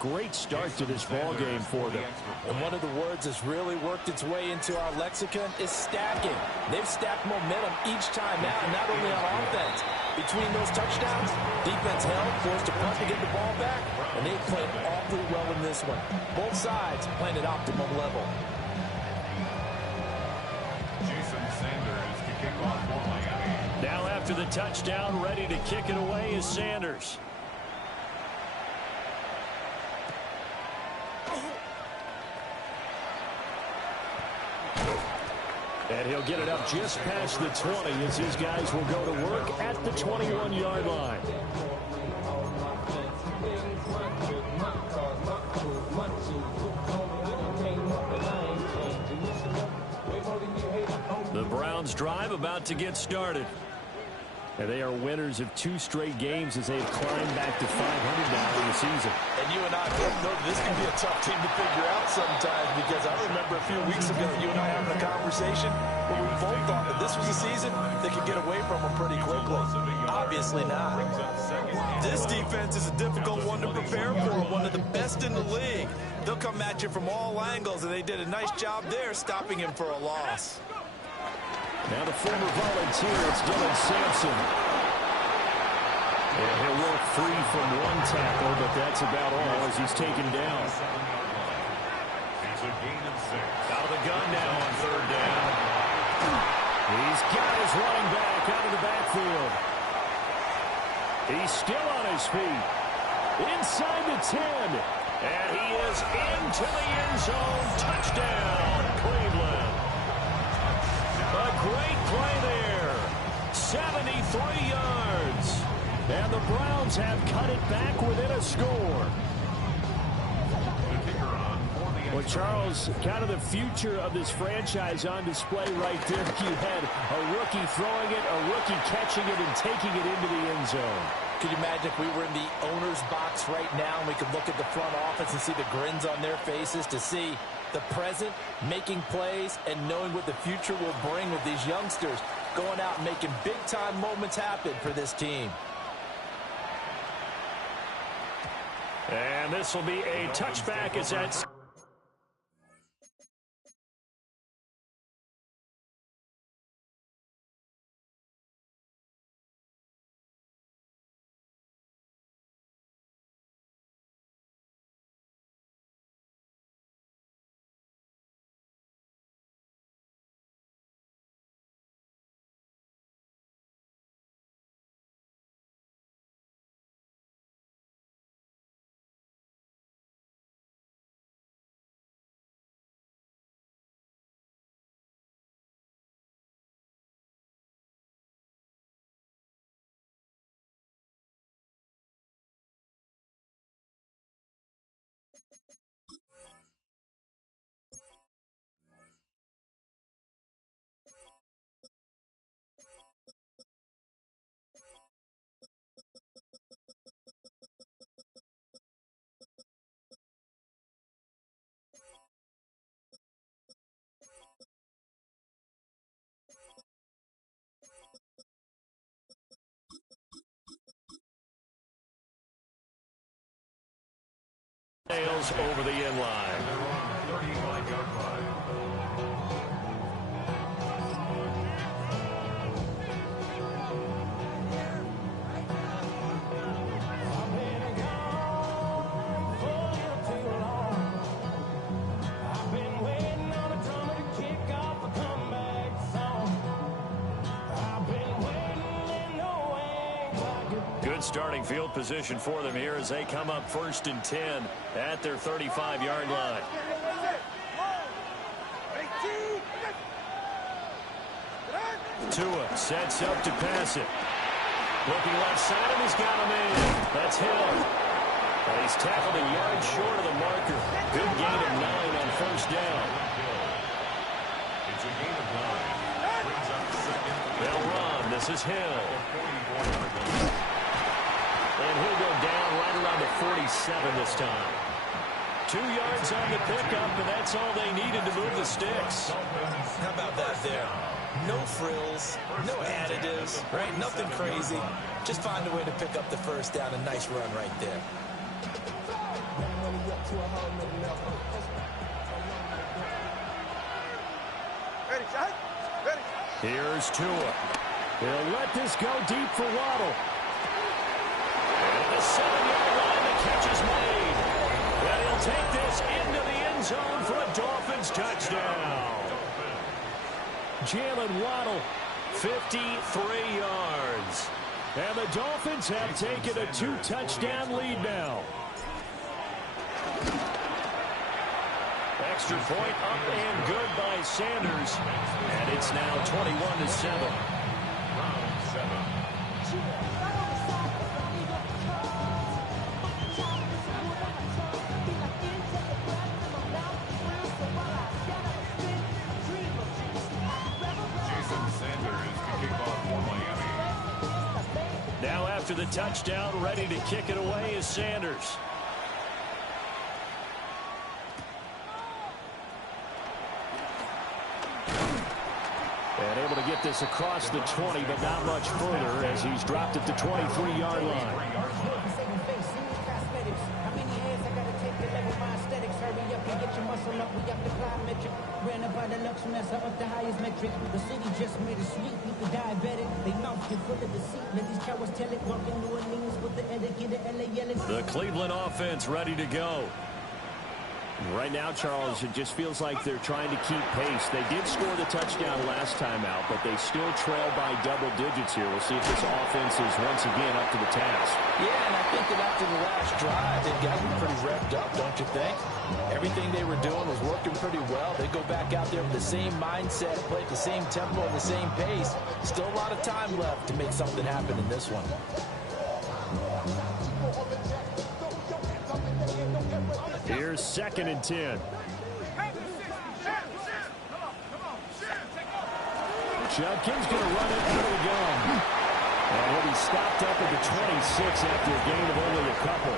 great start to this ball game for them. And one of the words that's really worked its way into our lexicon is stacking. They've stacked momentum each time out, not only on offense. Between those touchdowns, defense held, forced to punt to get the ball back, and they've played awfully well in this one. Both sides playing at optimum level. Jason Sanders to kick off for Miami. Now after the touchdown, ready to kick it away is Sanders. And he'll get it up just past the 20 as his guys will go to work at the 21-yard line. The Browns drive about to get started. And they are winners of 2 straight games as they've climbed back to 500 now in the season. And you and I both know this can be a tough team to figure out sometimes, because I remember a few weeks ago you and I having a conversation where we both thought that this was a season they could get away from them pretty quickly. Obviously not. This defense is a difficult one to prepare for, one of the best in the league. They'll come at you from all angles, and they did a nice job there stopping him for a loss. Now the former volunteer, it's Dylan Sampson. And he'll work free from one tackle, but that's about all as he's taken down. It's a gain of 6. Out of the gun now on 3rd down. He's got his running back out of the backfield. He's still on his feet. Inside the 10. And he is into the end zone. Touchdown, Cleveland. A great play there. 73 yards. And the Browns have cut it back within a score. Well, Charles, kind of the future of this franchise on display right there. You had a rookie throwing it, a rookie catching it, and taking it into the end zone. Could you imagine if we were in the owner's box right now and we could look at the front office and see the grins on their faces, to see the present making plays and knowing what the future will bring with these youngsters going out and making big-time moments happen for this team. And this will be a touchback as that's... Nails over the end line. 35-yard line. Starting field position for them here as they come up 1st and 10 at their 35-yard line. Tua sets up to pass it. Looking left side, and he's got him in. That's Hill. And he's tackled a yard short of the marker. Good gain of 9 on 1st down. It's a gain of 9. Brings up 2nd. They'll run. This is Hill. And he'll go down right around the 47 this time. 2 yards on the pickup, and that's all they needed to move the sticks. How about that there? No frills, no additives, right? Nothing crazy. Just find a way to pick up the 1st down. A nice run right there. Here's Tua. He'll let this go deep for Waddle. And the 7-yard line, the catch is made. And he'll take this into the end zone for a Dolphins touchdown. Jalen Waddle, 53 yards. And the Dolphins have taken a 2-touchdown lead now. Extra point up and good by Sanders. And it's now 21-7. Now after the touchdown, ready to kick it away is Sanders. And able to get this across the 20, but not much further as he's dropped at the 23-yard line. The Cleveland offense ready to go. Right now, Charles, it just feels like they're trying to keep pace. They did score the touchdown last time out, but they still trail by double digits here. We'll see if this offense is once again up to the task. Yeah, and I think that after the last drive, they've got to be pretty revved up, don't you think? Everything they were doing was working pretty well. They go back out there with the same mindset, play at the same tempo and the same pace. Still a lot of time left to make something happen in this one. Here's 2nd and 10. Judkins going to run it out of the gun. And he'll be stopped up at the 26 after a gain of only a couple.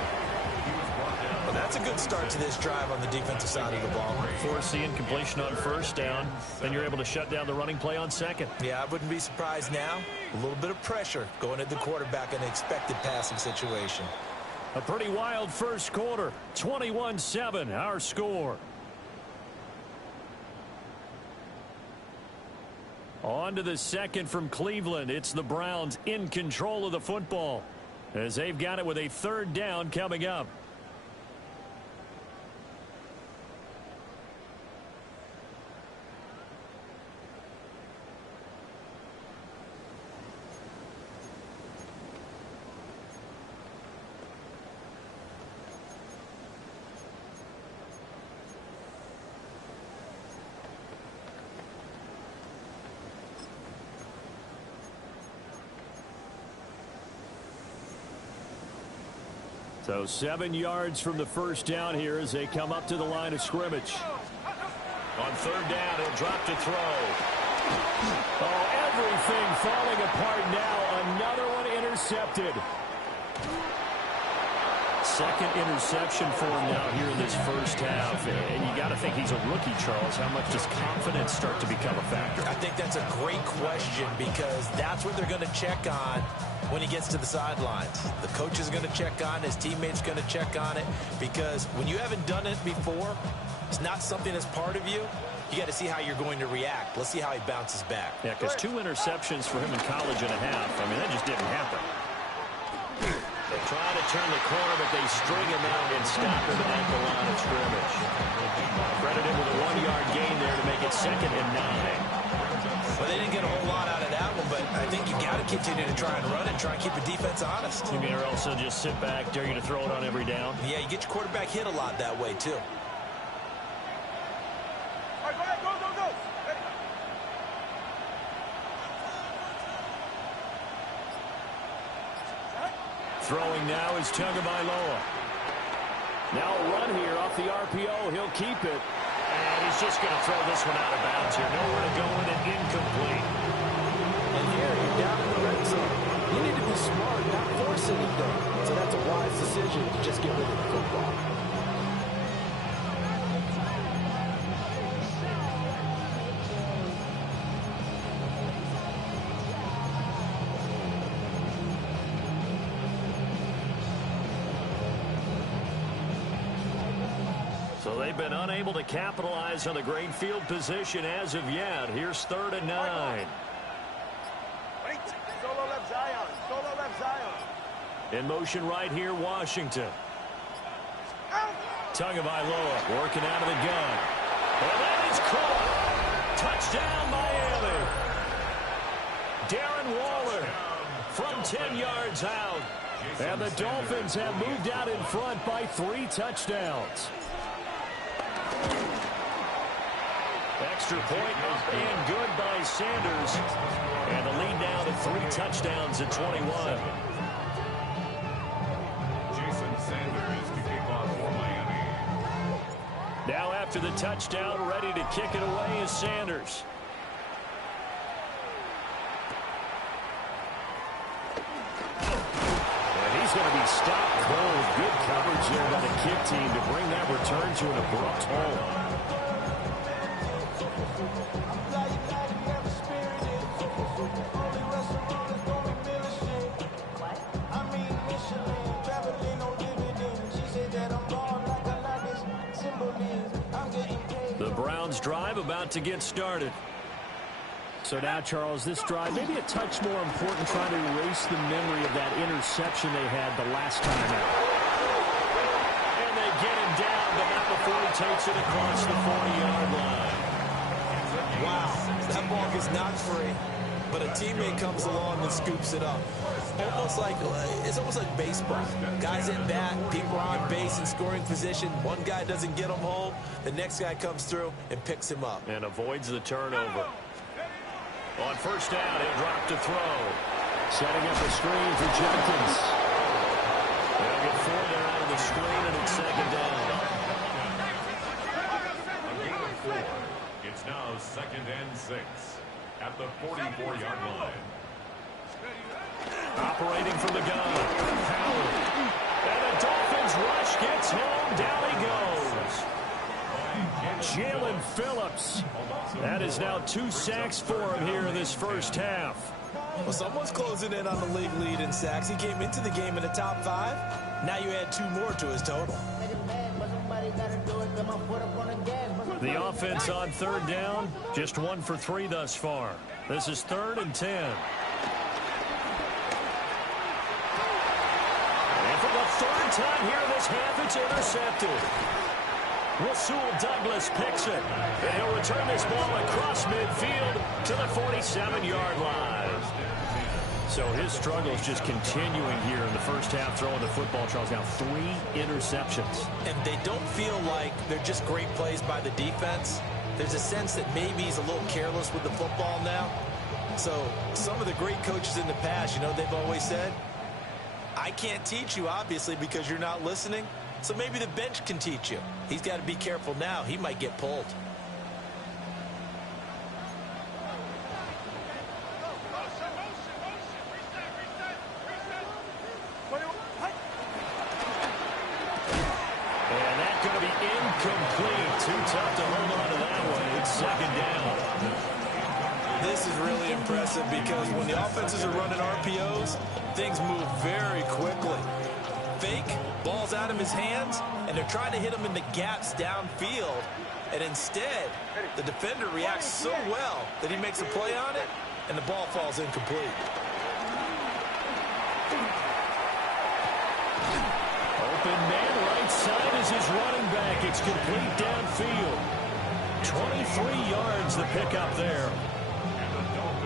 Well, that's a good start to this drive on the defensive side of the ball. Force the incompletion on 1st down. Then you're able to shut down the running play on 2nd. Yeah, I wouldn't be surprised now. A little bit of pressure going at the quarterback in an expected passing situation. A pretty wild first quarter. 21-7, our score. On to the 2nd from Cleveland. It's the Browns in control of the football as they've got it with a 3rd down coming up. So 7 yards from the 1st down here as they come up to the line of scrimmage. On 3rd down, he'll drop to throw. Oh, everything falling apart now. Another one intercepted. 2nd interception for him now here in this 1st half. And you got to think he's a rookie, Charles. How much does confidence start to become a factor? I think that's a great question because that's what they're going to check on when he gets to the sidelines. The coach is going to check on, his teammates going to check on it, because when you haven't done it before, it's not something that's part of you. You got to see how you're going to react. Let's see how he bounces back. Yeah, because 2 interceptions for him in college and a half. I mean, that just didn't happen. They try to turn the corner, but they string him out and stop him at the line of scrimmage. Credit him with a 1-yard gain there to make it 2nd and 9. Well, they didn't get a whole lot out of that one, but I think you got to continue to try and run and try and keep the defense honest. You mean, or also just sit back, dare you to throw it on every down? Yeah, you get your quarterback hit a lot that way, too. All right, go, go, go. Throwing now is Tagovailoa. Now a run here off the RPO. He'll keep it. And he's just going to throw this one out of bounds here. Nowhere to go with it, incomplete. And here, you're down in the red zone. You need to be smart, not force anything. So that's a wise decision to just get rid of the football. So they've been unable to capitalize on the great field position as of yet. Here's 3rd and 9. Wait. Solo left Zion. Solo left Zion. In motion right here, Washington. Tagovailoa working out of the gun. And that is caught. Touchdown, Miami. Darren Waller from 10 yards out. And the Dolphins have moved out in front by 3 touchdowns. Extra point up and good by Sanders. And the lead now to 3 touchdowns at 21. Jason Sanders to kick off for Miami. Now after the touchdown, ready to kick it away is Sanders. And he's going to be stopped cold. Good coverage there by the kick team to bring that return to an abrupt halt. The Browns drive about to get started. So now, Charles, this drive maybe a touch more important, trying to erase the memory of that interception they had the last time out. And they get him down, but not before he takes it across the 40-yard line. Wow, that ball gets knocked free, but a teammate comes along and scoops it up. It's almost like baseball. Guys at bat, people are on base in scoring position. One guy doesn't get him home, the next guy comes through and picks him up. And avoids the turnover. On first down, he'll drop to throw. Setting up a screen for Jenkins. They'll get 4 there out of the screen, and it's 2nd down. A gain of 4. It's now 2nd and 6 at the 44-yard line. Operating from the gun. Howard. And the Dolphins rush gets home. Down he goes. Jalen Phillips. That is now 2 sacks for him here in this first half. Well, someone's closing in on the league lead in sacks. He came into the game in the top 5. Now you add 2 more to his total. The offense on 3rd down, just 1 for 3 thus far. This is 3rd and 10. And for the 3rd time here this half, it's intercepted. Rasul Douglas picks it, and he'll return this ball across midfield to the 47-yard line. So his struggles just continuing here in the first half, throwing the football. Charles, now 3 interceptions. And they don't feel like they're just great plays by the defense. There's a sense that maybe he's a little careless with the football now. So some of the great coaches in the past, they've always said, I can't teach you, obviously, because you're not listening. So maybe the bench can teach you. He's got to be careful now. He might get pulled. And that's going to be incomplete. Too tough to hold on to that one. It's 2nd down. This is really impressive because when the offenses are running RPOs, things move very quickly. Fake, ball's out of his hands, and they're trying to hit him in the gaps downfield. And instead, the defender reacts so well that he makes a play on it, and the ball falls incomplete. Open man right side is his running back. It's complete downfield. 23 yards the pickup there.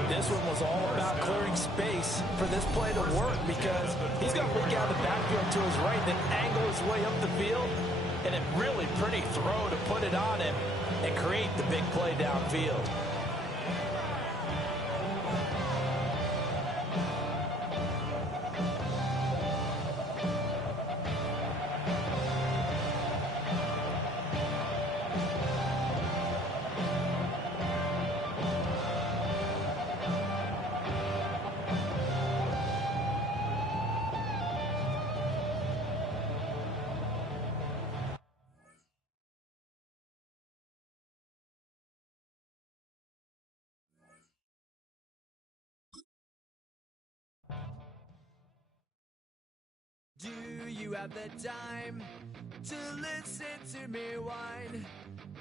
This one was all about clearing space for this play to work because he's got to look out the backfield to his right, then angle his way up the field, and a really pretty throw to put it on him and create the big play downfield. Do you have the time to listen to me whine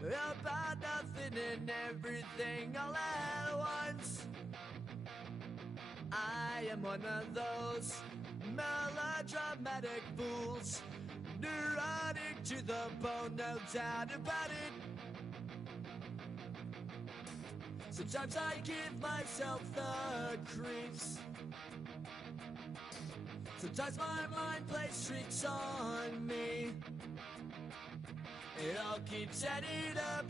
about nothing and everything all at once? I am one of those melodramatic fools, neurotic to the bone, no doubt about it. Sometimes I give myself the creeps. Sometimes my mind plays tricks on me. It all keeps adding up.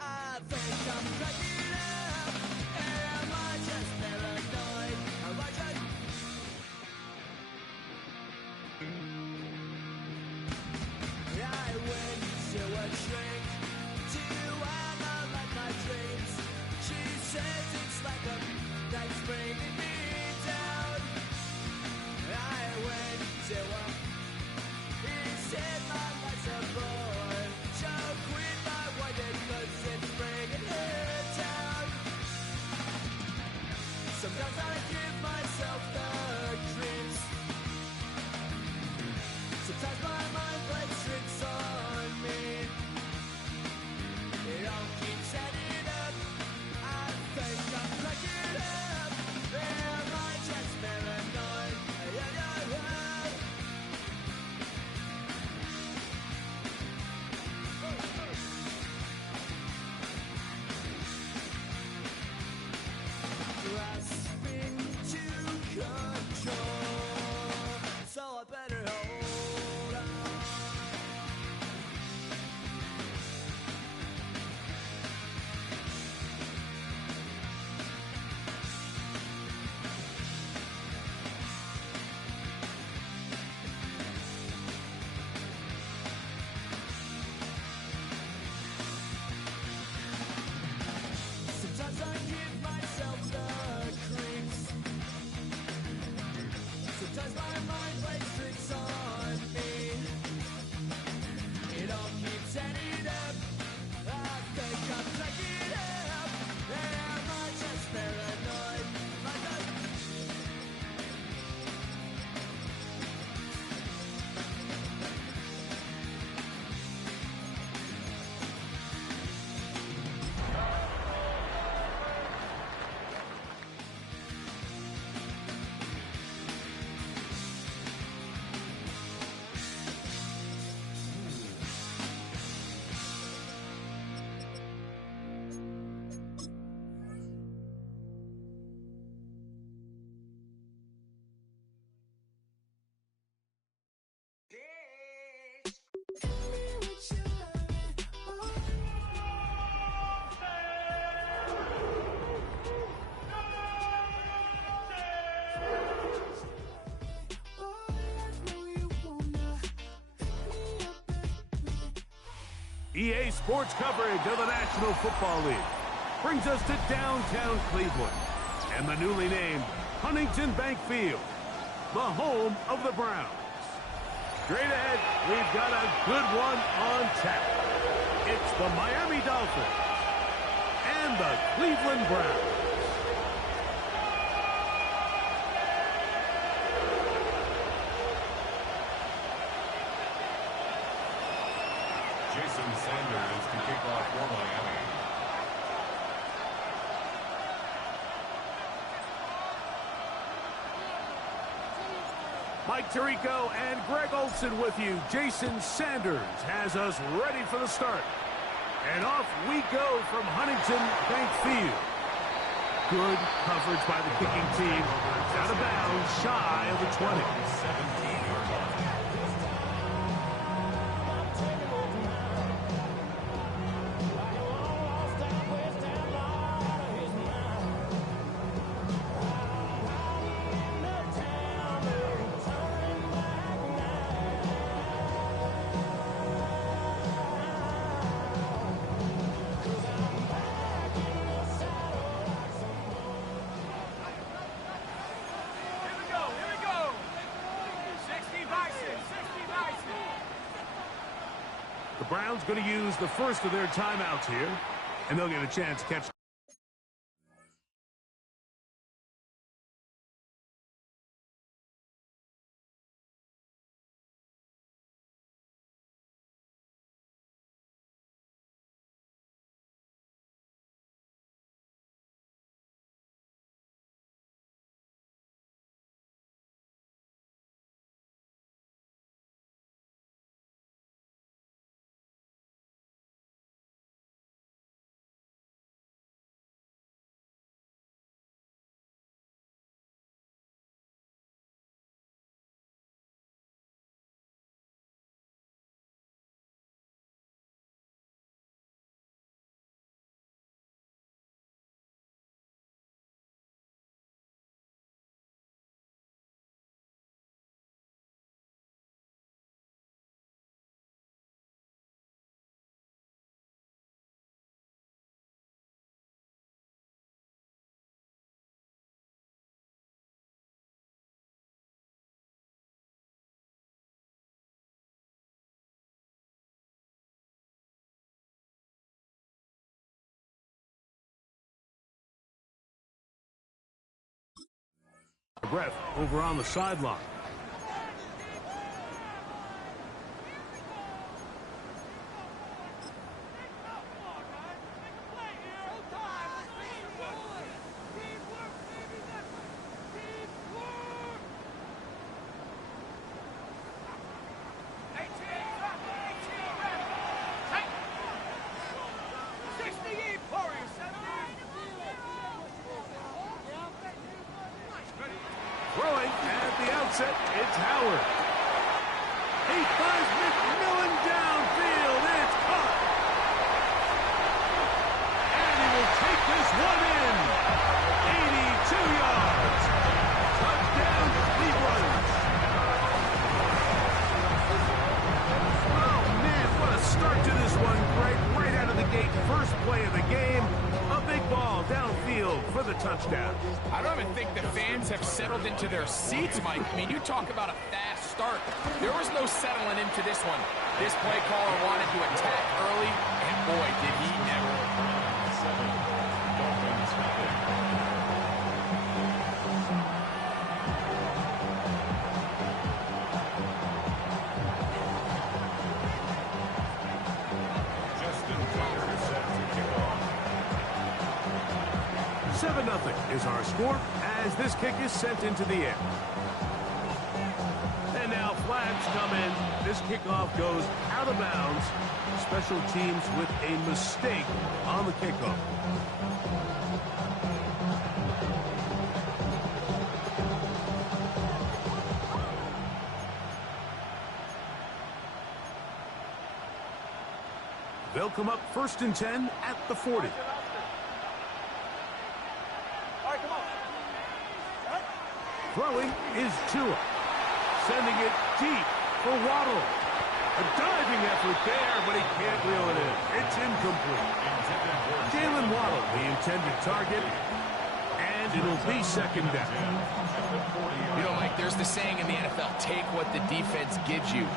I think I'm cracking up. Am I just paranoid? Am I just... I went to a shrink to analyze my dreams. She says it's like a that's bringing me down. I went to a... He said my life's a bore. So quit my whining 'cause it's bringing her down. Sometimes I give myself the creeps. Sometimes my mind plays tricks on me. It all keeps adding up. I think I'm cracking up. Am I just paranoid? Yeah, yeah, yeah. Grasping to control, so I better hold on. Sometimes I give myself the creeps. Sometimes my mind plays tricks on me. It all keeps adding up. I think I'm cracking up. Am I just paranoid? Like a... EA Sports coverage of the National Football League brings us to downtown Cleveland and the newly named Huntington Bank Field, the home of the Browns. Straight ahead, we've got a good one on tap. It's the Miami Dolphins and the Cleveland Browns. Jason Sanders to kick off for Miami. Mike Tirico and Greg Olson with you. Jason Sanders has us ready for the start. And off we go from Huntington Bank Field. Good coverage by the kicking team. It's out of bounds, shy of the 20. 17-yard line. The Browns going to use the first of their timeouts here, and they'll get a chance to catch Breath over on the sideline. Throwing at the outset, it's Howard. He finds McMillan downfield. It's caught. And he will take this one in. 82 yards. Touchdown, Cleveland. Oh, man, what a start to this one, Greg. Right out of the gate, first play of the game. A big ball downfield for the touchdown. I don't even think the fans have settled into their seats, Mike. I mean, you talk about a fast start. There was no settling into this one. This play caller wanted to attack early, and boy, did he ever. Justin Tucker set to kick off. 7-0 is our score as this kick is sent into the air. And now flags come in. This kickoff goes out of bounds. Special teams with a mistake on the kickoff. They'll come up 1st and 10 at the 40. Throwing is Tua. Sending it deep for Waddle. A diving effort there, but he can't reel it in. It's incomplete. Jalen Waddle, the intended target, and it'll be 2nd down. You know, Mike, there's the saying in the NFL, take what the defense gives you.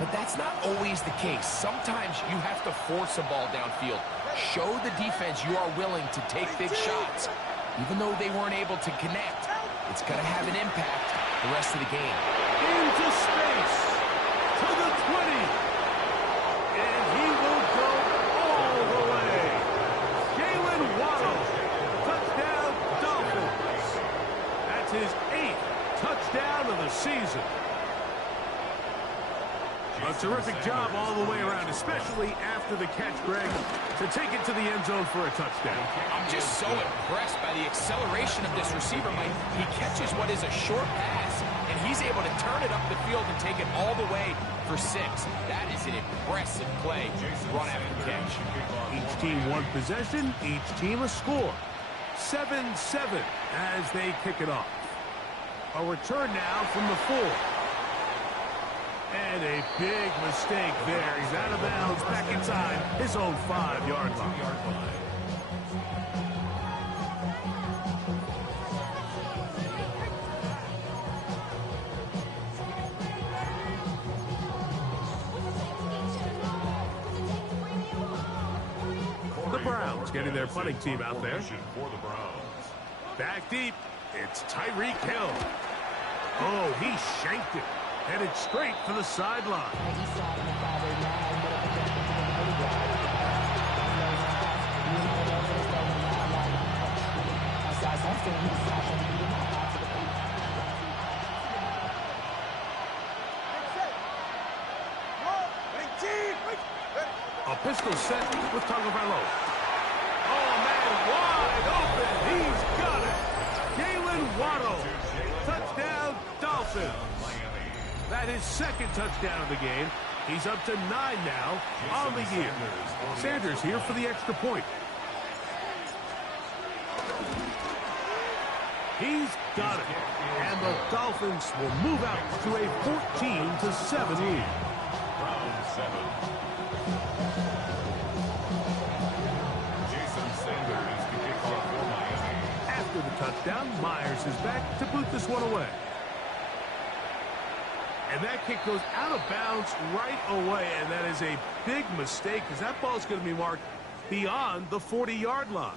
But that's not always the case. Sometimes you have to force a ball downfield. Show the defense you are willing to take big shots. Even though they weren't able to connect, it's going to have an impact the rest of the game. Into space. To the 20. And he will go all the way. Jalen Waddle. Touchdown, Dolphins. That's his 8th touchdown of the season. A terrific job all the way around, especially after the catch, Greg, to take it to the end zone for a touchdown. I'm just so impressed by the acceleration of this receiver, Mike. He catches what is a short pass, and he's able to turn it up the field and take it all the way for 6. That is an impressive play, run after catch. Each team one possession, each team a score. 7-7 as they kick it off. A return now from the 4. And a big mistake there. He's out of bounds, back inside his own 5-yard line. The Browns getting their punting team out there. For the Browns. Back deep, it's Tyreek Hill. Oh, he shanked it. Headed straight for the sideline. A pistol set with Tagovailoa. Oh, man, wide open. He's got it. Jalen Waddle. Touchdown, Dolphins. That is 2nd touchdown of the game. He's up to 9 now on the year. Sanders here for the extra point. He's got it. And the Dolphins will move out to a 14-7 lead. Browns 7. Jason Sanders to kick off for Miami. After the touchdown, Myers is back to boot this one away. And that kick goes out of bounds right away, and that is a big mistake because that ball is going to be marked beyond the 40-yard line.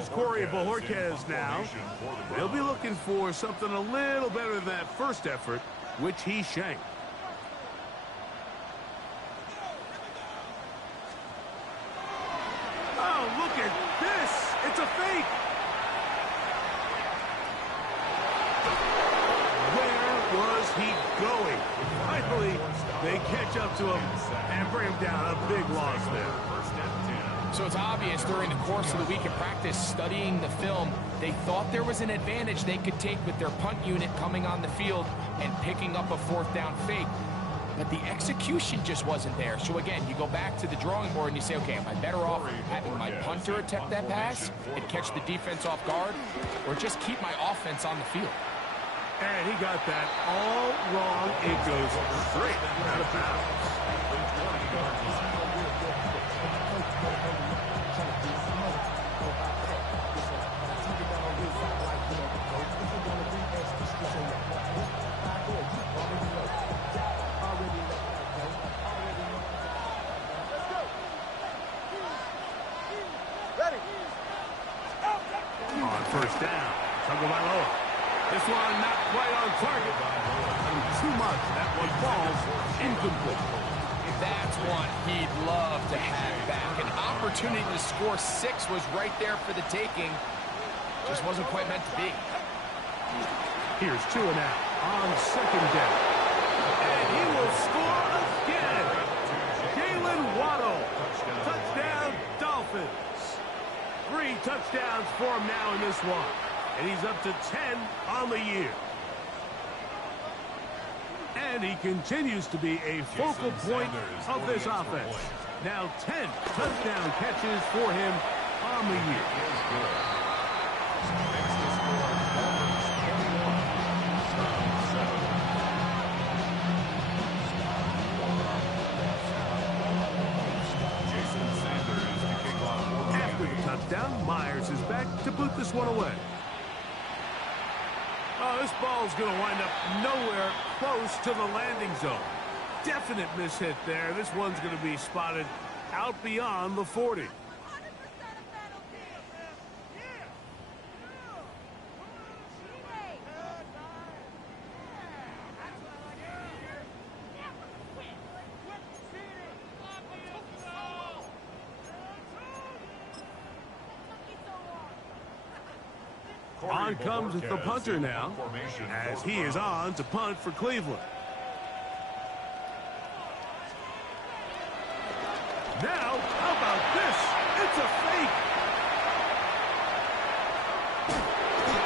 Here's Corey Bojorquez now. They'll be looking for something a little better than that first effort, which he shanked. Oh, look at this. It's a fake. Where was he going? Finally, they catch up to him and bring him down. A big loss there. So it's obvious during the course of the week of practice, studying the film, they thought there was an advantage they could take with their punt unit coming on the field and picking up a fourth down fake. But the execution just wasn't there. So again, you go back to the drawing board and you say, okay, am I better off having my punter attempt that pass and catch the defense off guard, or just keep my offense on the field? And he got that all wrong. It goes straight out of bounds. On first down, Tagovailoa. This one not quite on target. Too much. That one falls incomplete. That's one he'd love to have back. An opportunity to score 6 was right there for the taking. Just wasn't quite meant to be. Here's Tua now on second down. And he will score again. Jalen Waddle. Touchdown, Dolphins. 3 touchdowns for him now in this one. And he's up to 10 on the year. And he continues to be a focal point of this offense. Now 10 touchdown catches for him on the year. After the touchdown, Myers is back to put this one away. Oh, this ball's going to wind up nowhere close to the landing zone. Definite mishit there. This one's going to be spotted out beyond the 40. On comes the punter now, as he is on to punt for Cleveland. Now, how about this? It's a fake.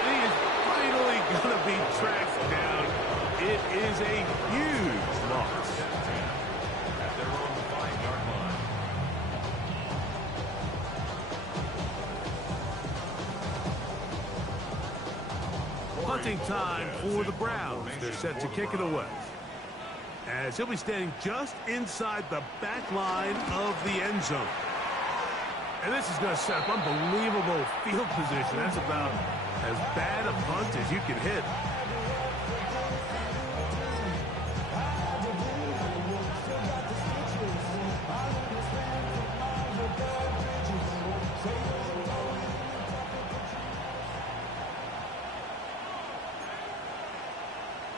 He is finally going to be tracked down. It is a huge loss. At their own 5-yard line. Punting time for the Browns. They're set to kick it away, as he'll be standing just inside the back line of the end zone. And this is going to set up unbelievable field position. That's about as bad a punt as you can hit.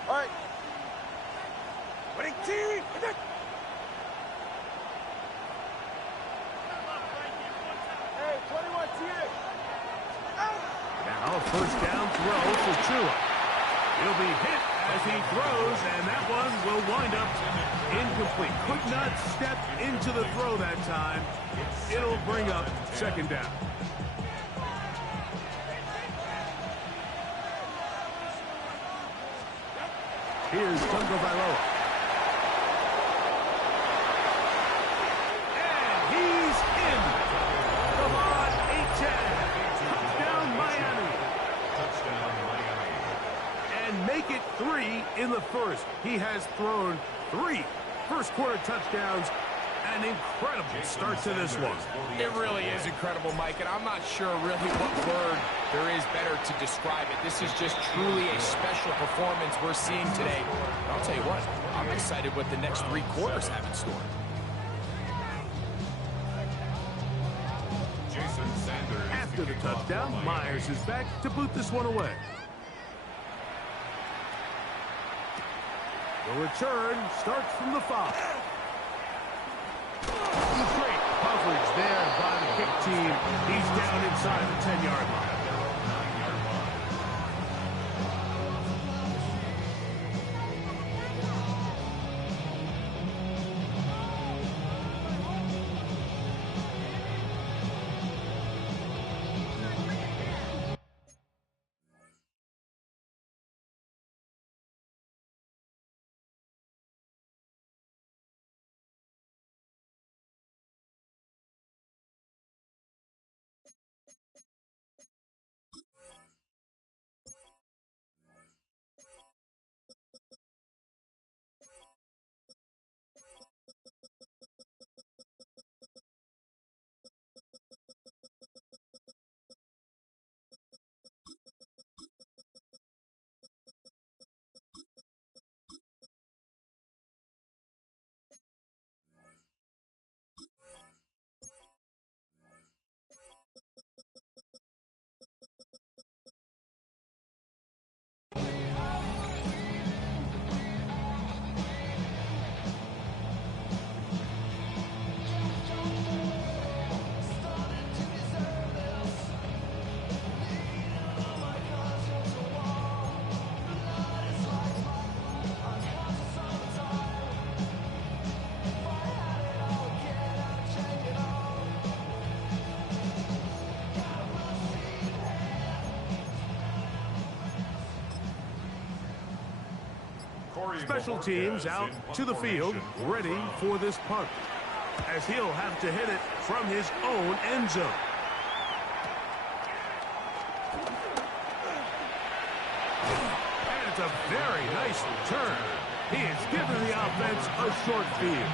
All right. Winning team. Hey, 21 TA. Now a first down throw for Tua. He'll be hit as he throws, and that one will wind up incomplete. Could not step into the throw that time. It'll bring up second down. Here's Tagovailoa. And he's in. Come on, 8-10. Touchdown, Miami. Touchdown, Miami. And make it 3 in the first. He has thrown 3 first-quarter touchdowns. An incredible start to this one. It really is incredible, Mike, and I'm not sure really what word there is better to describe it. This is just truly a special performance we're seeing today. And I'll tell you what, I'm excited what the next 3 quarters have in store. Jason Sanders. After the touchdown, Myers is back to boot this one away. The return starts from the 5. Great coverage there by the kick team. He's down inside the 10-yard line. Special teams out to the field, ready for this punt, as he'll have to hit it from his own end zone. And it's a very nice return. He has given the offense a short field.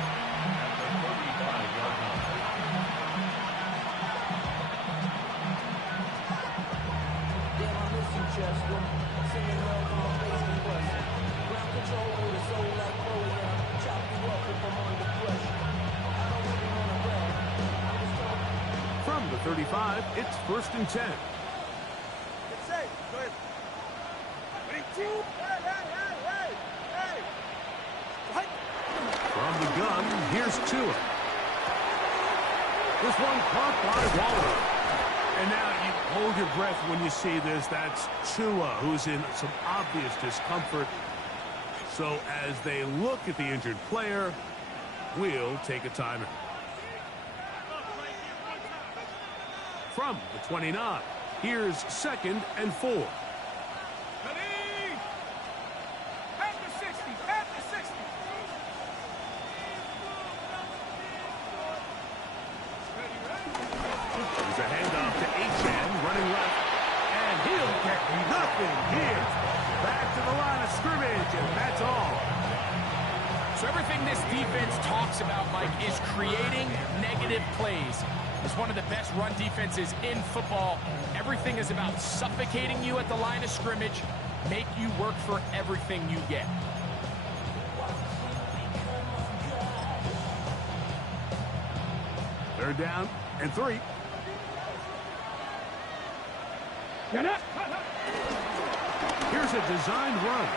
Damn, I miss you, Chester. Singing love on my face compressor. Ground control with a soul like Chloe, and I chop you up if I'm under pressure. I don't really want to rap. I'm just talking. From the 35, it's 1st and 10. It's safe. Go ahead. Hey! What? From the gun, here's Tua. This one caught by Waller. And now you hold your breath when you see this. That's Tua, who's in some obvious discomfort. So as they look at the injured player, we'll take a timeout. From the 29, here's 2nd and 4. There's a handoff to Achane, running left, and he'll get nothing here. Back to the line of scrimmage, and that's all. So everything this defense talks about, Mike, is creating negative plays. It's one of the best run defenses in football. Everything is about suffocating you at the line of scrimmage, make you work for everything you get. Third down and 3. Here's a designed run.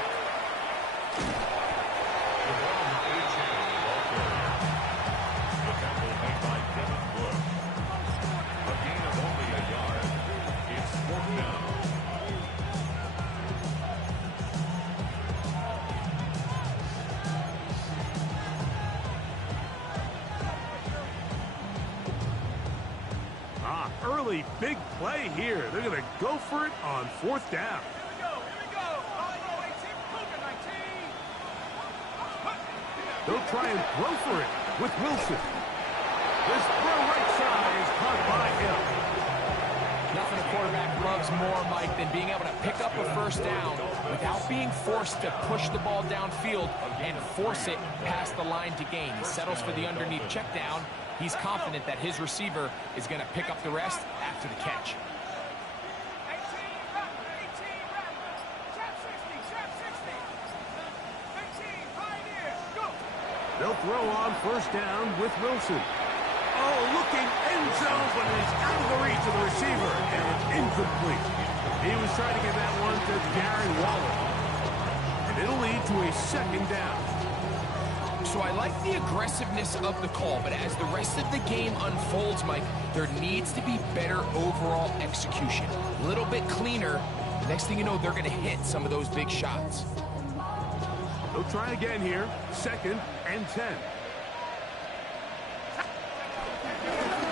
Early big play here. They're going to go for it on 4th down. They'll try and throw for it with Wilson. This throw right side is caught by him. Nothing a quarterback loves more, Mike, than being able to pick up a first down without being forced to push the ball downfield and force it past the line to gain. He settles for the underneath check down. He's confident that his receiver is going to pick up the rest after the catch. They'll throw on 1st down with Wilson. Oh, throw, looking end zone, but it is out of the reach of the receiver, and incomplete. He was trying to get that one to Darren Waller. And it'll lead to a second down. So I like the aggressiveness of the call, but as the rest of the game unfolds, Mike, there needs to be better overall execution. A little bit cleaner. Next thing you know, they're going to hit some of those big shots. They'll try again here. 2nd and 10.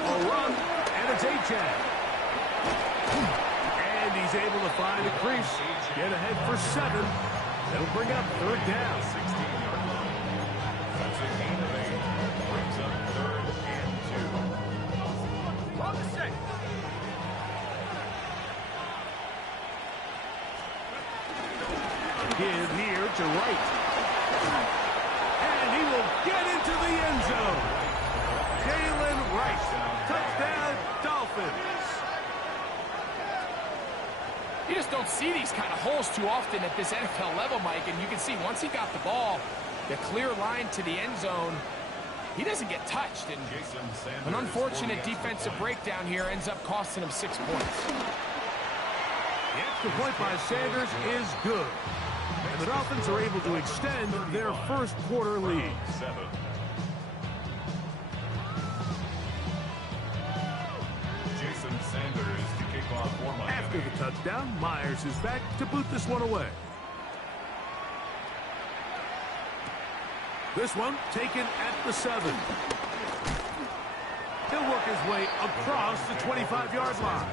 A run, and it's Achane. And he's able to find the crease. Get ahead for 7. That'll bring up 3rd down. 16-yard line. That's a gain of 8. Brings up 3rd and 2. On the 6. Give here to Wright. And he will get into the end zone. Jalen Wright. Touchdown, Dolphins. You just don't see these kind of holes too often at this NFL level, Mike, and you can see once he got the ball, the clear line to the end zone, he doesn't get touched. And an unfortunate defensive breakdown here ends up costing him 6 points. The extra point by Sanders is good. And the Dolphins are able to extend their first quarter lead. 7. Jason Sanders to kick off for Miami. After the touchdown, Myers is back to boot this one away. This one taken at the 7. He'll work his way across the 25-yard line.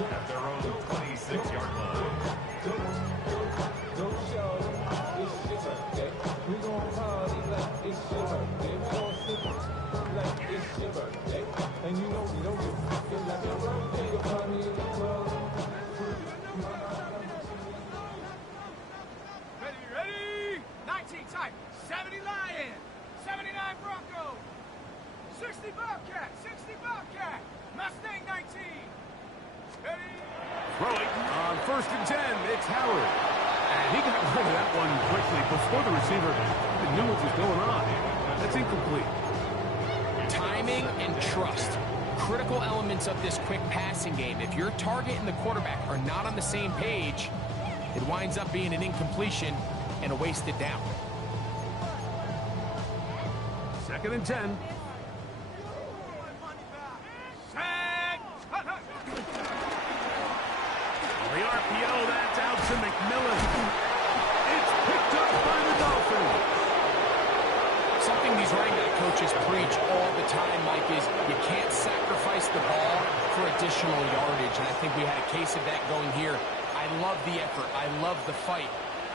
At their own 26-yard line. Ready? 19 type. 70 Lion. 79 Bronco. 60 Bobcat. 60 Bobcat. Mustang 19. Ready? Throwing on 1st and 10, it's Howard. And he got rid of that one quickly before the receiver even knew what was going on. That's incomplete. Timing and trust, critical elements of this quick passing game. If your target and the quarterback are not on the same page, it winds up being an incompletion and a wasted down. 2nd and 10. On the RPO, that's out to McMillan. It's picked up by the Dolphins. Something these running back coaches preach all the time, Mike, is you can't sacrifice the ball for additional yardage. And I think we had a case of that going here. I love the effort. I love the fight.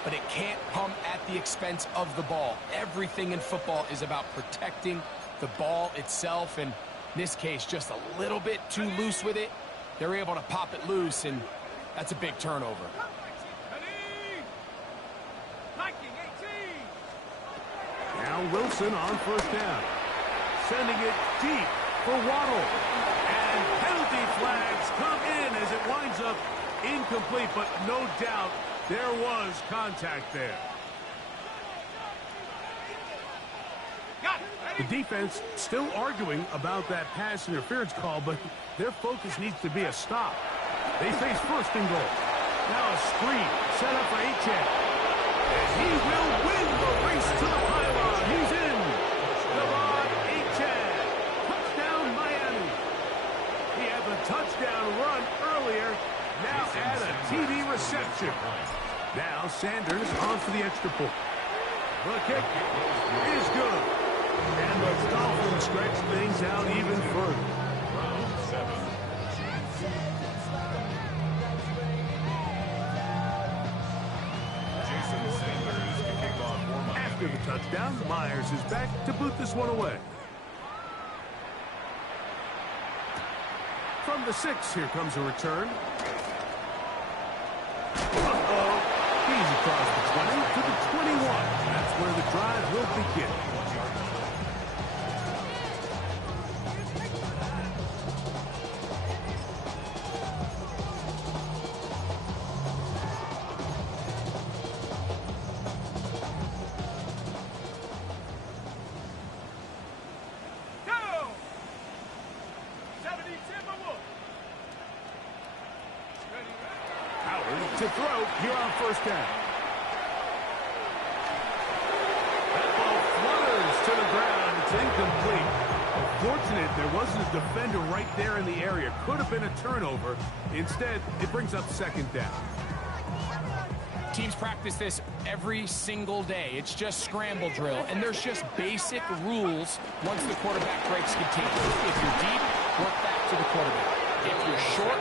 But it can't come at the expense of the ball. Everything in football is about protecting the ball itself. And in this case, just a little bit too loose with it. They're able to pop it loose, and that's a big turnover. Now Wilson on 1st down. Sending it deep for Waddle. And penalty flags come in as it winds up incomplete, but no doubt there was contact there. The defense still arguing about that pass interference call, but their focus needs to be a stop. They face 1st and goal. Now a screen set up for Achane. And he will win the race to the pylon. He's in. Devon Achane. Touchdown, Miami. He had the touchdown run earlier. Now add a TD reception. Now Sanders on for the extra point. The kick is good. And the Dolphins stretch things out even further. Round 7. Jason Sanders to kick off for Miami. After the touchdown, Myers is back to boot this one away. From the 6, here comes a return. Uh-oh. He's across the 20 to the 21. That's where the drive will begin. to throw here on first down. That ball flutters to the ground. It's incomplete. Fortunate there wasn't a defender right there in the area. Could have been a turnover. Instead, it brings up second down. Teams practice this every single day. It's just scramble drill, and there's just basic rules once the quarterback breaks containment. If you're deep, work back to the quarterback. If you're short,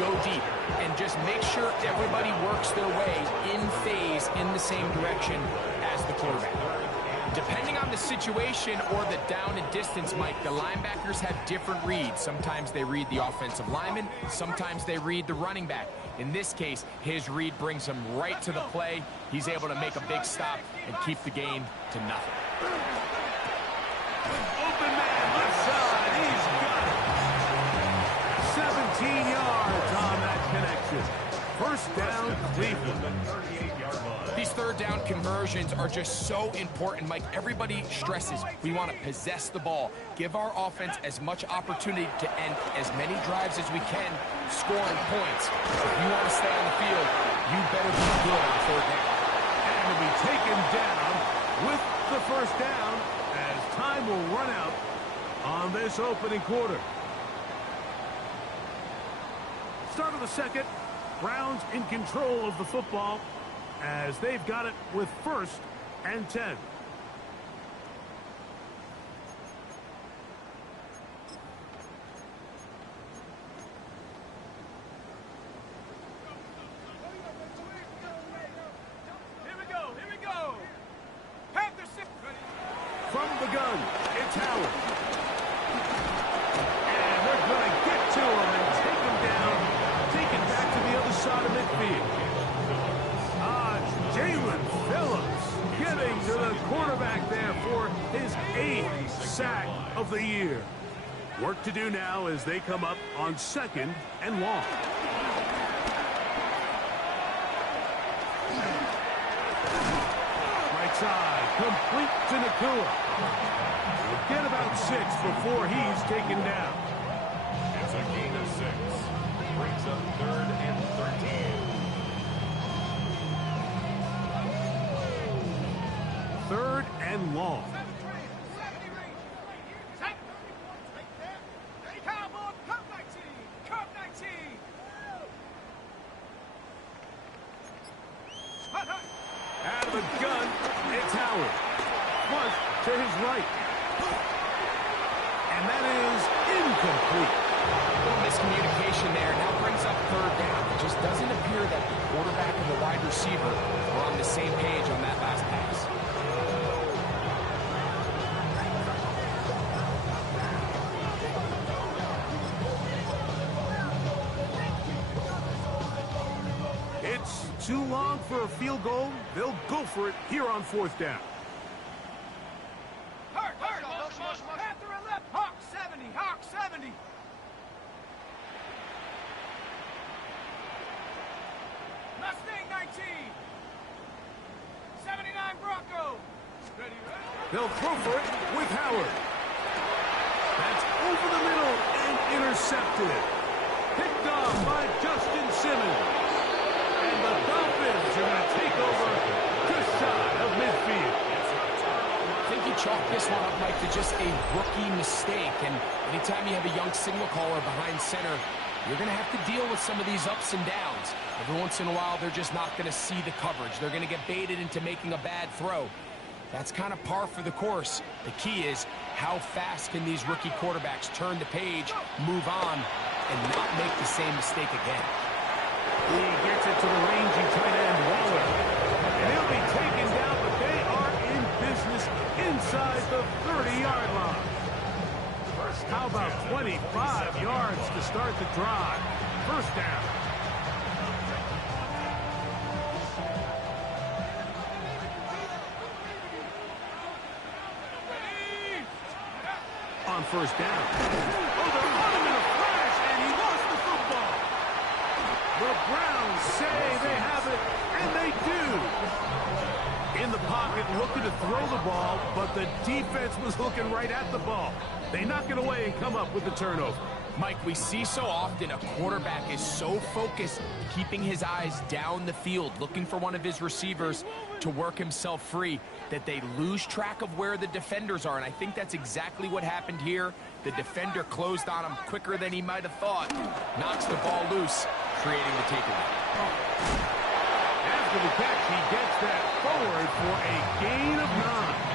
go deep. And just make sure everybody works their way in phase in the same direction as the quarterback. Depending on the situation or the down and distance, Mike, the linebackers have different reads. Sometimes they read the offensive lineman. Sometimes they read the running back. In this case, his read brings him right to the play. He's able to make a big stop and keep the game to nothing. Open man, left side. He's got it. 17 yards on that connection. First down, Cleveland. These third down conversions are just so important, Mike. Everybody stresses we want to possess the ball, give our offense as much opportunity to end as many drives as we can, scoring points. If you want to stay on the field, you better be good on third down. And will be taken down with the first down as time will run out on this opening quarter. Start of the second. Browns in control of the football as they've got it with first and 10. Here we go. Panthers From the gun, it's Howard. And they're going to get to him and take him down, take it back to the other side of midfield. Jalen Phillips getting to the quarterback there for his 8th sack of the year. Work to do now as they come up on second and long. Right side, complete to Nakua. He'll get about 6 before he's taken down. It's a gain of 6. Brings up third and 13. Third and long. Out of the gun, it's Howard. Flush to his right. And that is incomplete. A little miscommunication there. Now brings up third down. It just doesn't appear that the quarterback and the wide receiver are on the same page on that last pass. It's too long for a field goal. They'll go for it here on fourth down. Panther and left. Hawk 70. Hawk 70. Mustang 19. 79 Bronco. Ready. They'll throw for it with Howard. That's over the middle and intercepted. Picked off by Justin Simmons. And the Dolphins are going to take over just shy of midfield. I think you chalk this one up, Mike, to just a rookie mistake. And anytime you have a young signal caller behind center, you're going to have to deal with some of these ups and downs. Every once in a while, they're just not going to see the coverage. They're going to get baited into making a bad throw. That's kind of par for the course. The key is how fast can these rookie quarterbacks turn the page, move on, and not make the same mistake again. He gets it to the rangy tight end, Waller. And he'll be taken down, but they are in business inside the 30-yard line. How about 25 yards to start the drive? First down. On first down. Oh, they're on him in a flash, and he lost the football. The Browns say they have it, and they do. In the pocket, looking to throw the ball, but the defense was looking right at the ball. They knock it away and come up with the turnover. Mike, we see so often a quarterback is so focused, keeping his eyes down the field, looking for one of his receivers to work himself free, that they lose track of where the defenders are. And I think that's exactly what happened here. The defender closed on him quicker than he might have thought. Knocks the ball loose, creating the takeaway. After the catch, he gets that forward for a gain of 9.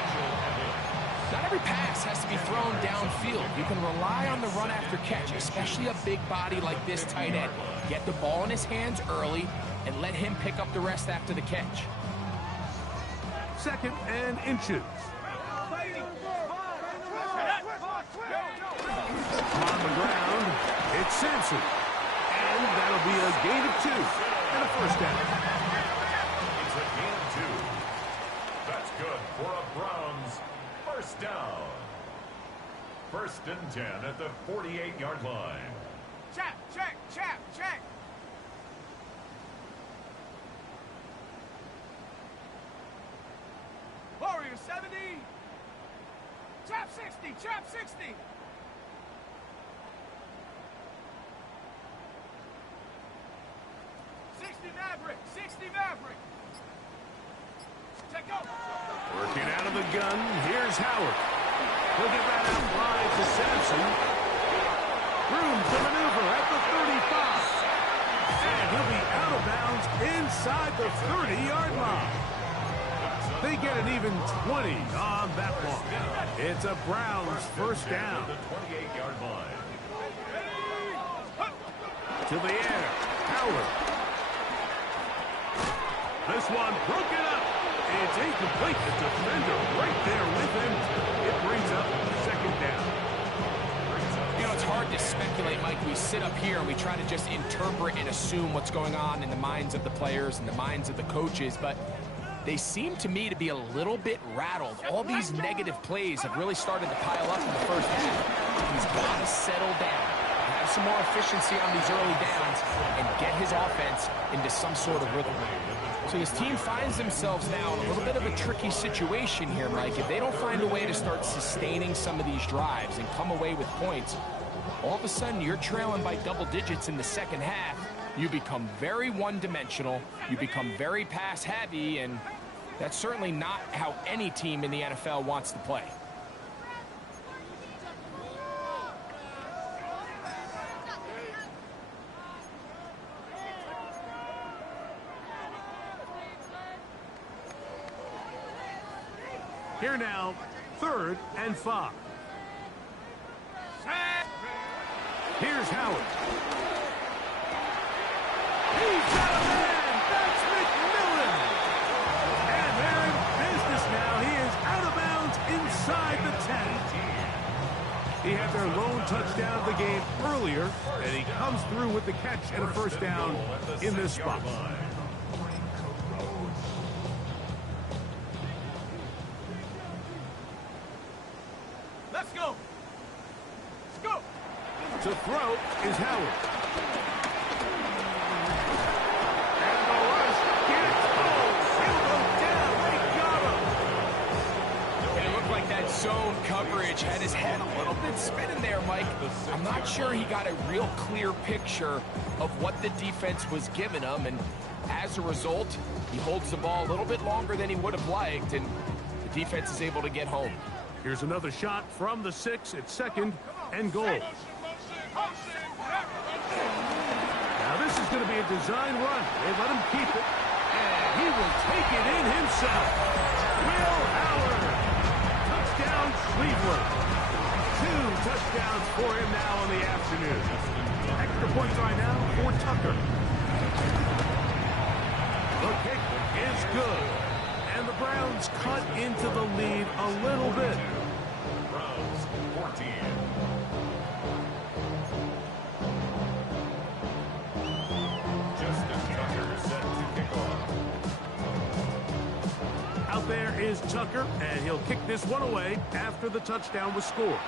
Not every pass has to be thrown downfield. You can rely on the run after catch, especially a big body like this tight end. Get the ball in his hands early and let him pick up the rest after the catch. 2nd and inches. On the ground, it's Sampson. And that'll be a gain of 2 and a first down. It's a gain of 2. That's good for a Browns first down. 1st and 10 at the 48-yard line. Check, check, check, check. Warrior 70. Chap 60, chap 60. 60 Maverick, 60 Maverick. Check out. Working out of the gun, here's Howard. He'll get that out wide to Sampson. Room to maneuver at the 35. And he'll be out of bounds inside the 30-yard line. They get an even 20 on that one. It's a Browns first down. The 28-yard line. To the air, Howard. This one broken up. It's incomplete. The defender right there with him. It brings up 2nd down. You know, it's hard to speculate, Mike. We sit up here and we try to just interpret and assume what's going on in the minds of the players and the minds of the coaches, but they seem to me to be a little bit rattled. All these negative plays have really started to pile up in the first half. He's got to settle down, have some more efficiency on these early downs, and get his offense into some sort of rhythm. So his team finds themselves now in a little bit of a tricky situation here, Mike. If they don't find a way to start sustaining some of these drives and come away with points, all of a sudden you're trailing by double digits in the second half. You become very one-dimensional, you become very pass-heavy, and that's certainly not how any team in the NFL wants to play. Here now, 3rd and 5. Here's Howard. He's got a man. That's McMillan. And they're in business now. He is out of bounds inside the 10. He had their lone touchdown of the game earlier, and he comes through with the catch and a first down in this spot. Let's go. Let's go. To throw is Howard. And the rush gets close. He'll go down. They got him. And it looked like that zone coverage had his head a little bit spinning there, Mike. I'm not sure he got a real clear picture of what the defense was giving him, and as a result, he holds the ball a little bit longer than he would have liked, and the defense is able to get home. Here's another shot from the 6 at 2nd and goal. Now this is going to be a design run. They let him keep it, and he will take it in himself. Will Howard. Touchdown, Cleveland. 2 touchdowns for him now in the afternoon. Extra points right now for Tucker. The kick is good. And the Browns cut into the lead a little bit. Browns 14. Justin Tucker set to kick off. Out there is Tucker, and he'll kick this one away after the touchdown was scored.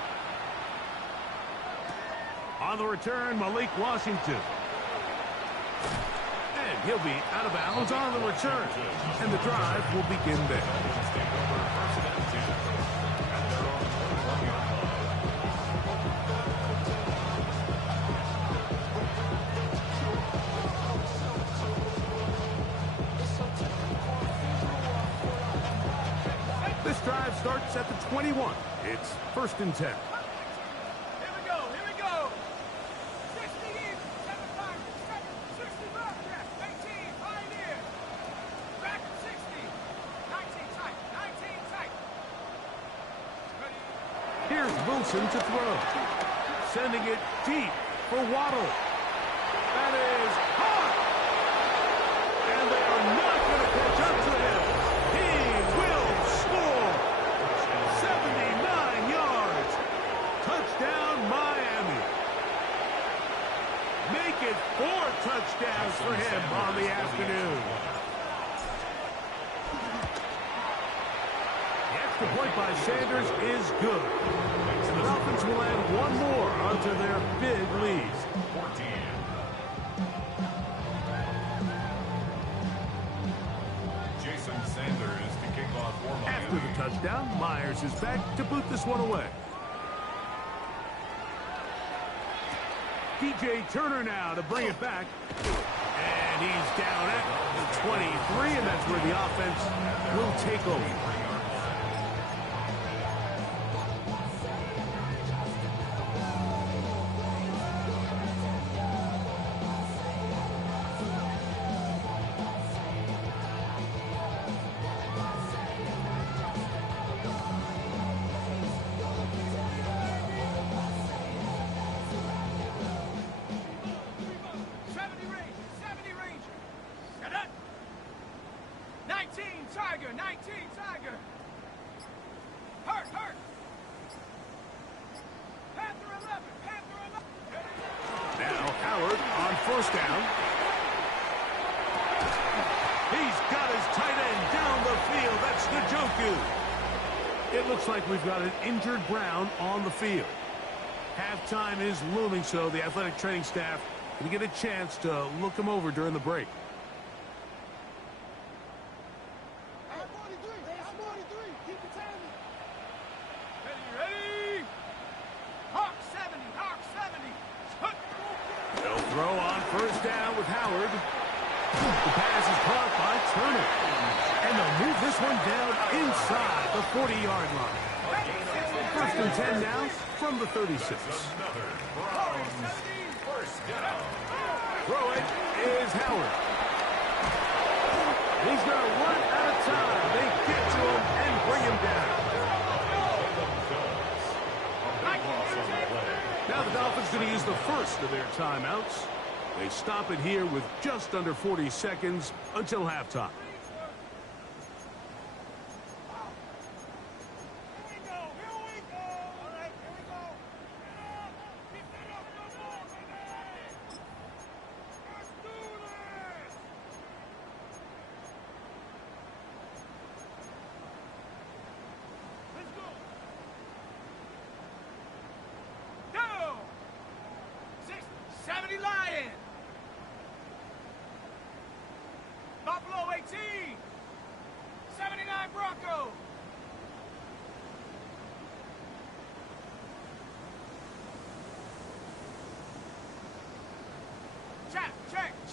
On the return, Malik Washington. And he'll be out of bounds on the return. And the drive will begin there. This drive starts at the 21. It's 1st and 10. Here we go, here we go. 60 Eagles, 75, 60 Bobcats, 18 Pioneers. Back at 60, 19 tight, 19 tight. Here's Wilson to throw. Sending it deep for Waddle. That is hot. And they are not going to catch up to him. He will score. 79 yards. Touchdown, Miami. Make it 4 touchdowns for him on the afternoon. The extra point by Sanders is good. And the Dolphins will add one more onto their big lead. 14. Jason Sanders to kick off for Miami. After the touchdown, Myers is back to boot this one away. DJ Turner now to bring it back. And he's down at the 23, and that's where the offense will take over. Tiger, 19 Tiger. Hurt. Panther 11, Panther 11. Now Howard on 1st down. He's got his tight end down the field. That's Njoku. It looks like we've got an injured Brown on the field. Halftime is looming, so the athletic training staff will get a chance to look him over during the break. Throw on 1st down with Howard. The pass is caught by Turner. And they'll move this one down inside the 40-yard line. 1st and 10 now from the 36. Throw it is Howard. He's going to run out of time. They get to him and bring him down. Now the Dolphins going to use the first of their timeouts. They stop it here with just under 40 seconds until halftime. Lion. Buffalo 18. 79 Bronco. Chap. Let's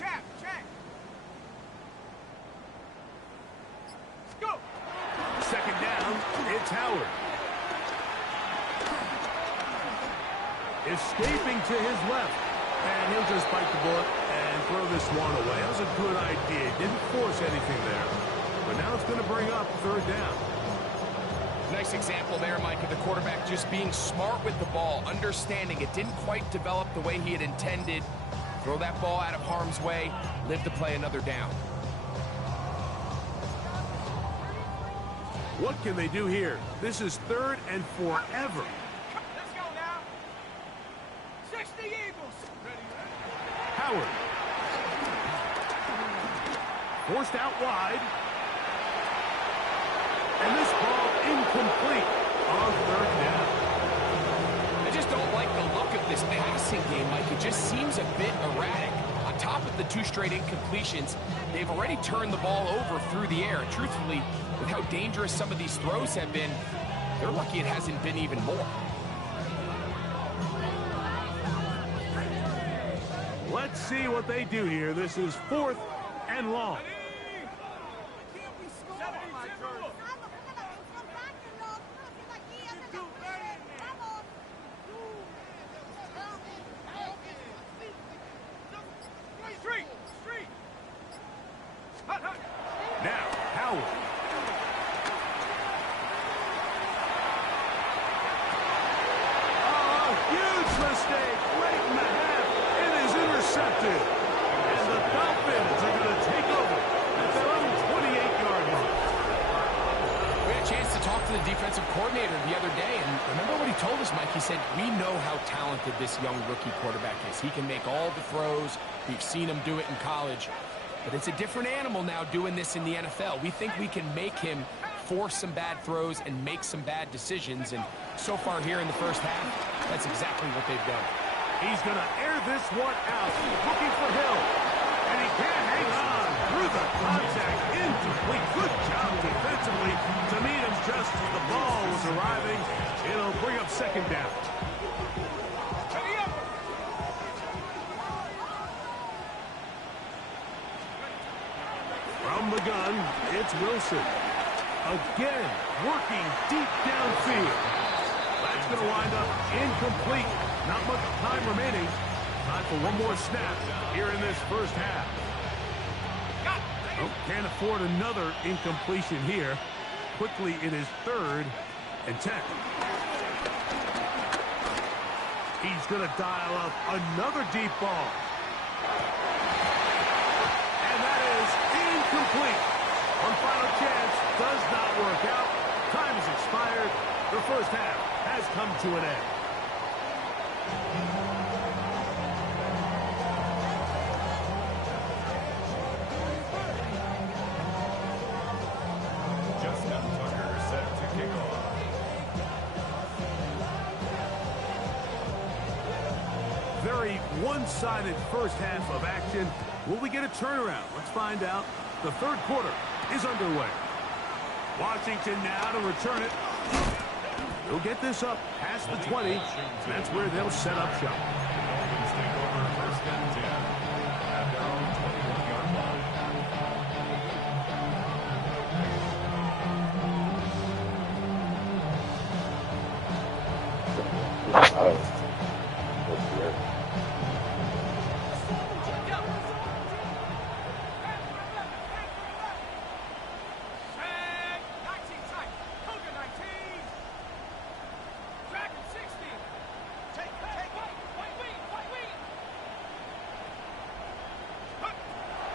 go. 2nd down, it's Howard. Escaping to his left. And he'll just bite the bullet and throw this one away. That was a good idea. Didn't force anything there. But now it's going to bring up 3rd down. Nice example there, Mike, of the quarterback just being smart with the ball, understanding it didn't quite develop the way he had intended. Throw that ball out of harm's way, live to play another down. What can they do here? This is 3rd and forever. Let's go now. 60 Eagles. Howard. Forced out wide. And this ball incomplete on 3rd down. I just don't like the look of this passing game, Mike. It just seems a bit erratic. On top of the 2 straight incompletions, they've already turned the ball over through the air. Truthfully, with how dangerous some of these throws have been, they're lucky it hasn't been even more. Let's see what they do here. This is 4th and long. talked to the defensive coordinator the other day, and remember what he told us, Mike? He said, we know how talented this young rookie quarterback is. He can make all the throws. We've seen him do it in college. But it's a different animal now doing this in the NFL. We think we can make him force some bad throws and make some bad decisions. And so far here in the first half, that's exactly what they've done. He's going to air this one out, looking for Hill. And he can't hang on through the contact. Incomplete. Good job defensively to meet him just as the ball was arriving. It'll bring up second down. From the gun, it's Wilson. Again, working deep downfield. That's going to wind up incomplete. Not much time remaining. Time for one more snap here in this first half. Oh, can't afford another incompletion here. Quickly, it is 3rd and 10. He's going to dial up another deep ball. And that is incomplete. One final chance does not work out. Time has expired. The first half has come to an end. Justin Tucker set to kick off. Very one-sided first half of action. Will we get a turnaround? Let's find out. The third quarter is underway. Washington now to return it. They'll get this up past the 20. That's where they'll set up shop. Dolphins take over 1st and 10 at their own 21-yard line.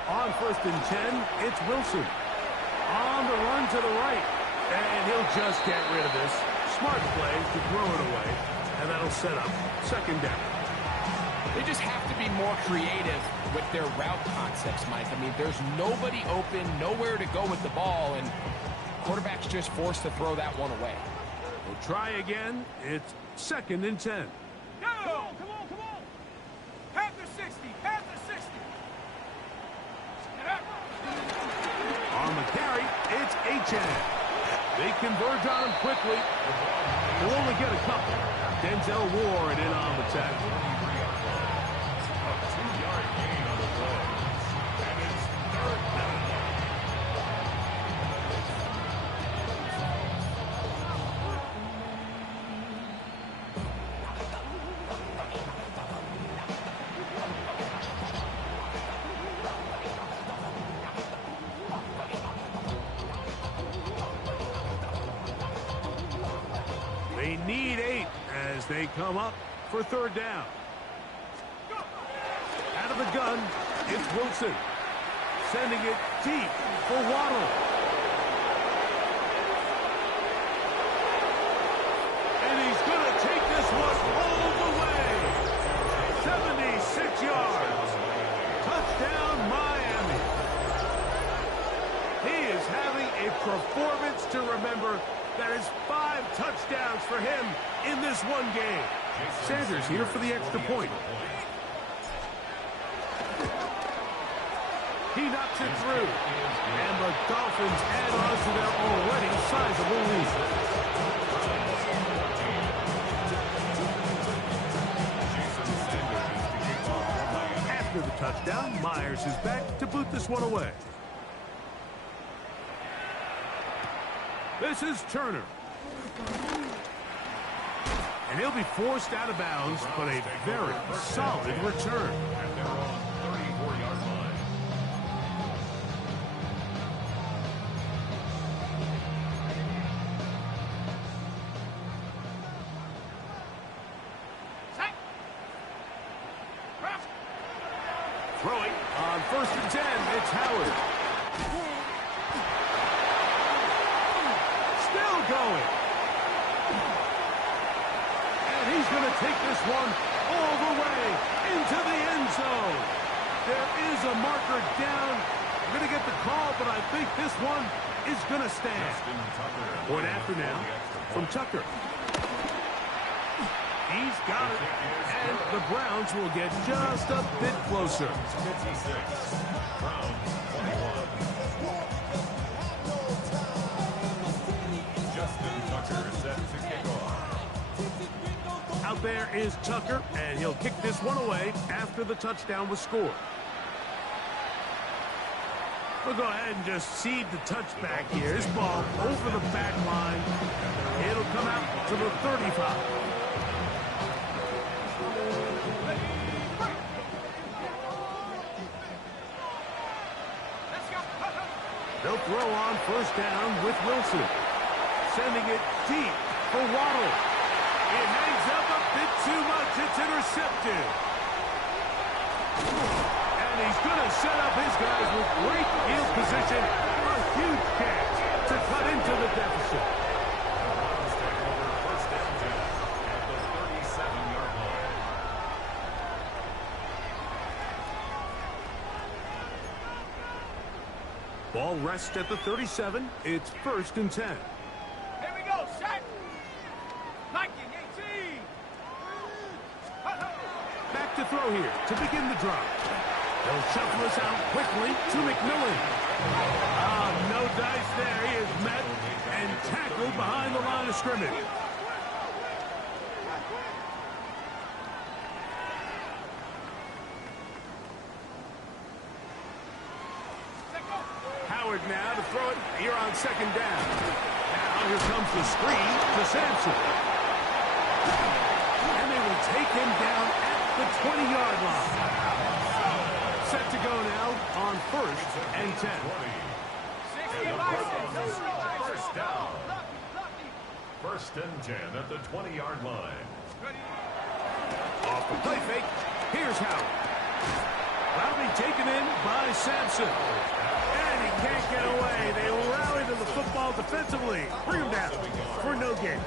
On 1st and 10, it's Wilson. On the run to the right. And he'll just get rid of this. Smart play to throw it away. And that'll set up second down. They just have to be more creative with their route concepts, Mike. I mean, there's nobody open, nowhere to go with the ball, and quarterback's just forced to throw that one away. We'll try again. It's 2nd and 10. Go! Come on, come on! Half the 60, half the 60. On the carry, it's Achane. They converge on him quickly. They'll only get a couple. Denzel Ward in on the tackle. A 2-yard gain on the play. And it's 3rd down. They need 8 as they come up for 3rd down. Out of the gun, it's Wilson. Sending it deep for Waddle. And he's going to take this one all the way. 76 yards. Touchdown, Miami. He is having a performance to remember. That is 5 touchdowns for him in this one game. Sanders here for the extra point. He knocks it through. And the Dolphins add on to their already sizable lead. After the touchdown, Myers is back to boot this one away. This is Turner. And he'll be forced out of bounds, but a very solid return. At their own 34-yard line. Throwing on 1st and 10, it's Howard. Still still going. And he's going to take this one all the way into the end zone. There is a marker down. I'm going to get the call, but I think this one is going to stand. Point after now from Tucker. He's got it, and the Browns will get just a bit closer. 56, Browns 21. Justin Tucker set to kick off. Out there is Tucker, and he'll kick this one away after the touchdown was scored. We'll go ahead and just seed the touchback here. This ball over the back line. It'll come out to the 35. They'll throw on first down with Wilson. Sending it deep for Waddle. It hangs up a bit too much. It's intercepted. And he's going to set up his guys with great field position. A huge catch to cut into the deficit. Browns take over first and 10 at the 37-yard line. Ball rests at the 37. It's first and 10. Here we go, set. 19, 18. Back to throw here to begin the drive. They'll shuffle this out quickly to McMillan. No dice there. He is met and tackled behind the line of scrimmage. Howard now to throw it here on second down. Now here comes the screen to Sampson. And they will take him down at the 20-yard line. Set to go now on first and 10. First down. First and 10 at the 20-yard line. Off the play fake. Here's Howard. Loudly taken in by Sampson. And he can't get away. They rally to the football defensively. Bring him down for no gain.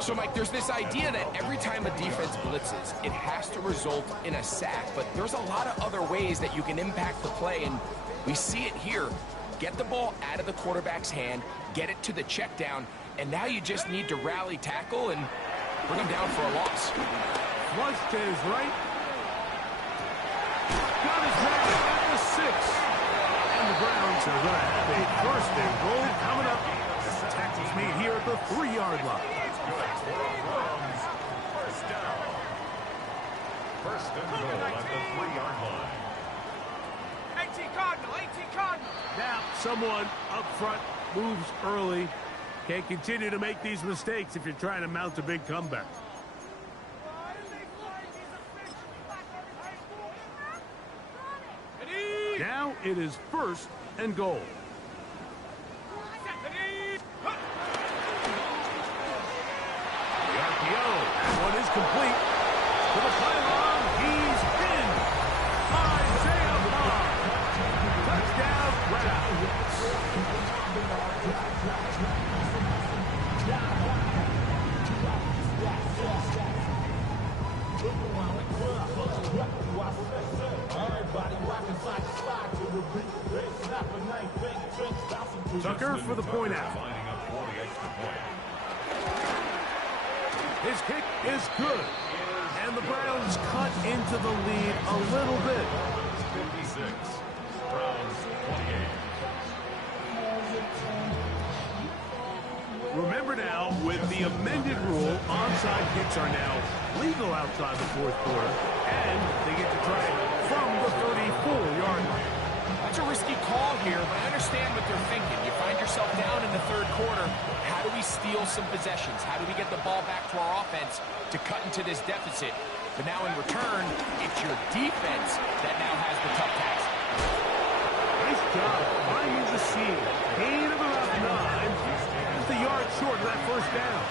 So, Mike, there's this idea that every time a defense blitzes, it has to result in a sack. But there's a lot of other ways that you can impact the play, and we see it here. Get the ball out of the quarterback's hand, get it to the check down, and now you just need to rally tackle and bring him down for a loss. Flush to his right. Got his man at the 6. And the Browns are going to have a first and goal coming up. The tackle's made here at the 3-yard line. Browns, first down. First and goal at the 3-yard line. 18 Cardinal, 18 Cardinal. Now, someone up front moves early. Can't continue to make these mistakes if you're trying to mount a big comeback. Now it is first and goal. The RPO. That one is complete. To the pylon. He's in. Isaiah Moore. Touchdown, Tucker for the point out. Lining up for the extra point. His kick is good. And the Browns cut into the lead a little bit. 56. Browns 28. Remember now, with the amended rule, onside kicks are now legal outside the fourth quarter, and they get to try it from the 34-yard line. That's a risky call here, but I understand what they're thinking. You find yourself down in the third quarter. How do we steal some possessions? How do we get the ball back to our offense to cut into this deficit? But now in return, it's your defense that now has the tough task. Nice job finding the seam. Gain of about 9. Just a yard short of that first down.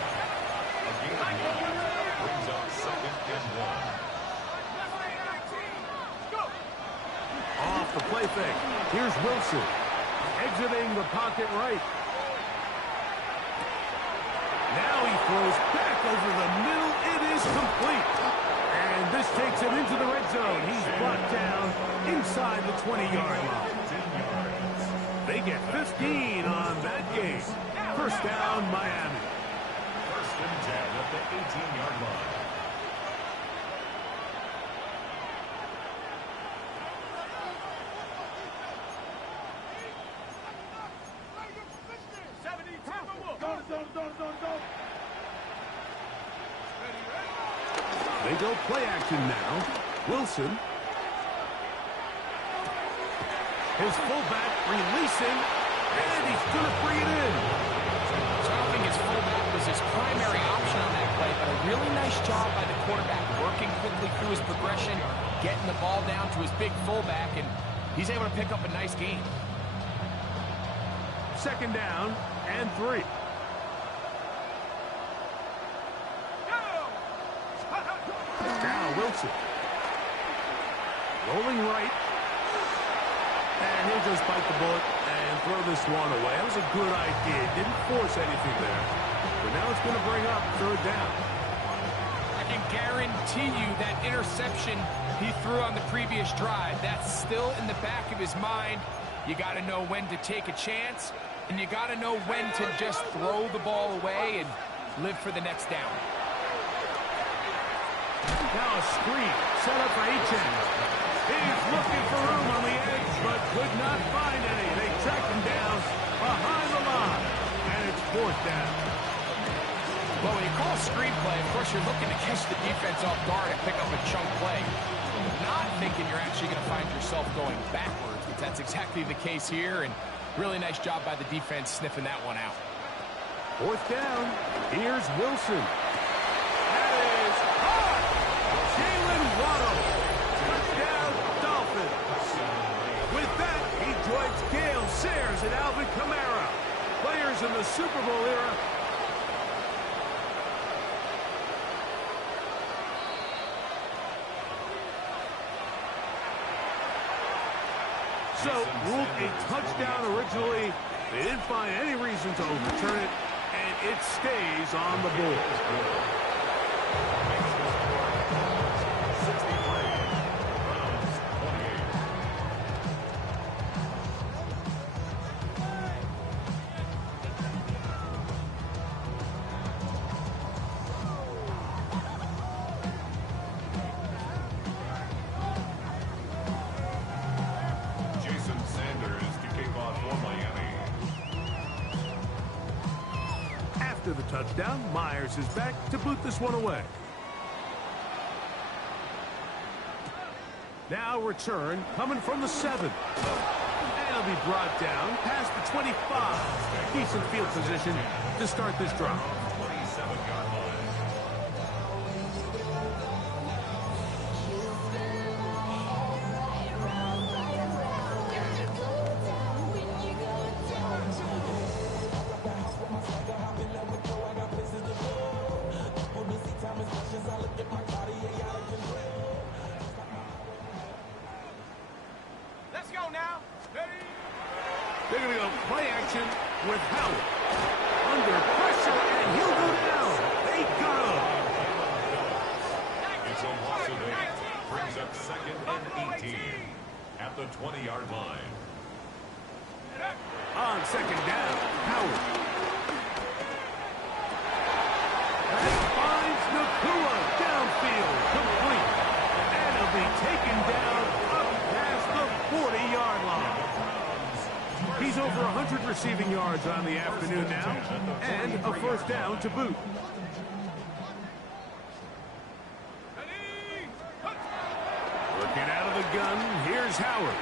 Brings up second and 1. Off the play fake. Here's Wilson. Exiting the pocket right. throws back over the middle. It is complete. And this takes him into the red zone. He's brought down inside the 20-yard line. They get 15 on that game. First down, Miami. First and 10 at the 18-yard line. They go play action now. Wilson. His fullback releasing, and he's going to bring it in. So I don't think his fullback was his primary option on that play, but a really nice job by the quarterback, working quickly through his progression, getting the ball down to his big fullback, and he's able to pick up a nice gain. Second down and 3. Now Wilson. Rolling right. And he'll just bite the bullet and throw this one away. That was a good idea. Didn't force anything there. But now it's going to bring up third down. I can guarantee you that interception he threw on the previous drive, that's still in the back of his mind. You got to know when to take a chance, and you got to know when to just throw the ball away and live for the next down. Now a screen set up for Etienne. He's looking for room on the edge, but could not find any. They track him down behind the line, and it's fourth down. Well, when you call a screenplay, of course, you're looking to catch the defense off guard and pick up a chunk play. Not thinking you're actually going to find yourself going backwards, but that's exactly the case here, and really nice job by the defense sniffing that one out. Fourth down. Here's Wilson. That is caught! Jalen Waddle. Touchdown, Dolphins. With that, he joins Gale Sayers and Alvin Kamara, players in the Super Bowl era. So, ruled a touchdown originally. They didn't find any reason to overturn it, and it stays on the board. After the touchdown, Myers is back to boot this one away. Now return coming from the 7. And he'll be brought down past the 25. Decent field position to start this drive. 27-yard line. Let's go now. Ready? They're going to go play action with Howard. Under pressure, and he'll go down. They got him. It's a loss of 8. Brings up second and 18 at the 20-yard line. On second down, Howard. That finds Nakua downfield, complete. And he'll be taken down up past the 40-yard line. He's over 100 receiving yards on the afternoon now, and a first down to boot. Working out of the gun, here's Howard.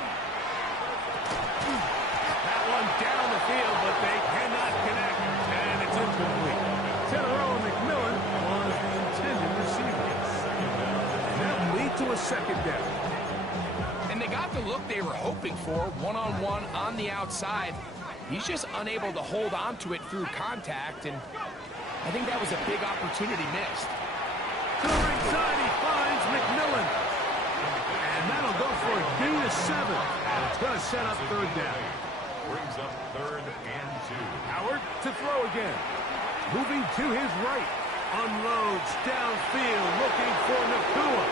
That one down the field, but they cannot connect, and it's incomplete. Tenero McMillan was the intended receiver. And that will lead to a second down. And they got the look they were hoping for, one-on-one on the outside. He's just unable to hold on to it through contact, and I think that was a big opportunity missed. To the right side, he finds McMillan. And that'll go for a gain of 7. And it's going to set up third down. Brings up third and 2. Howard to throw again. Moving to his right. unloads downfield looking for Nakua.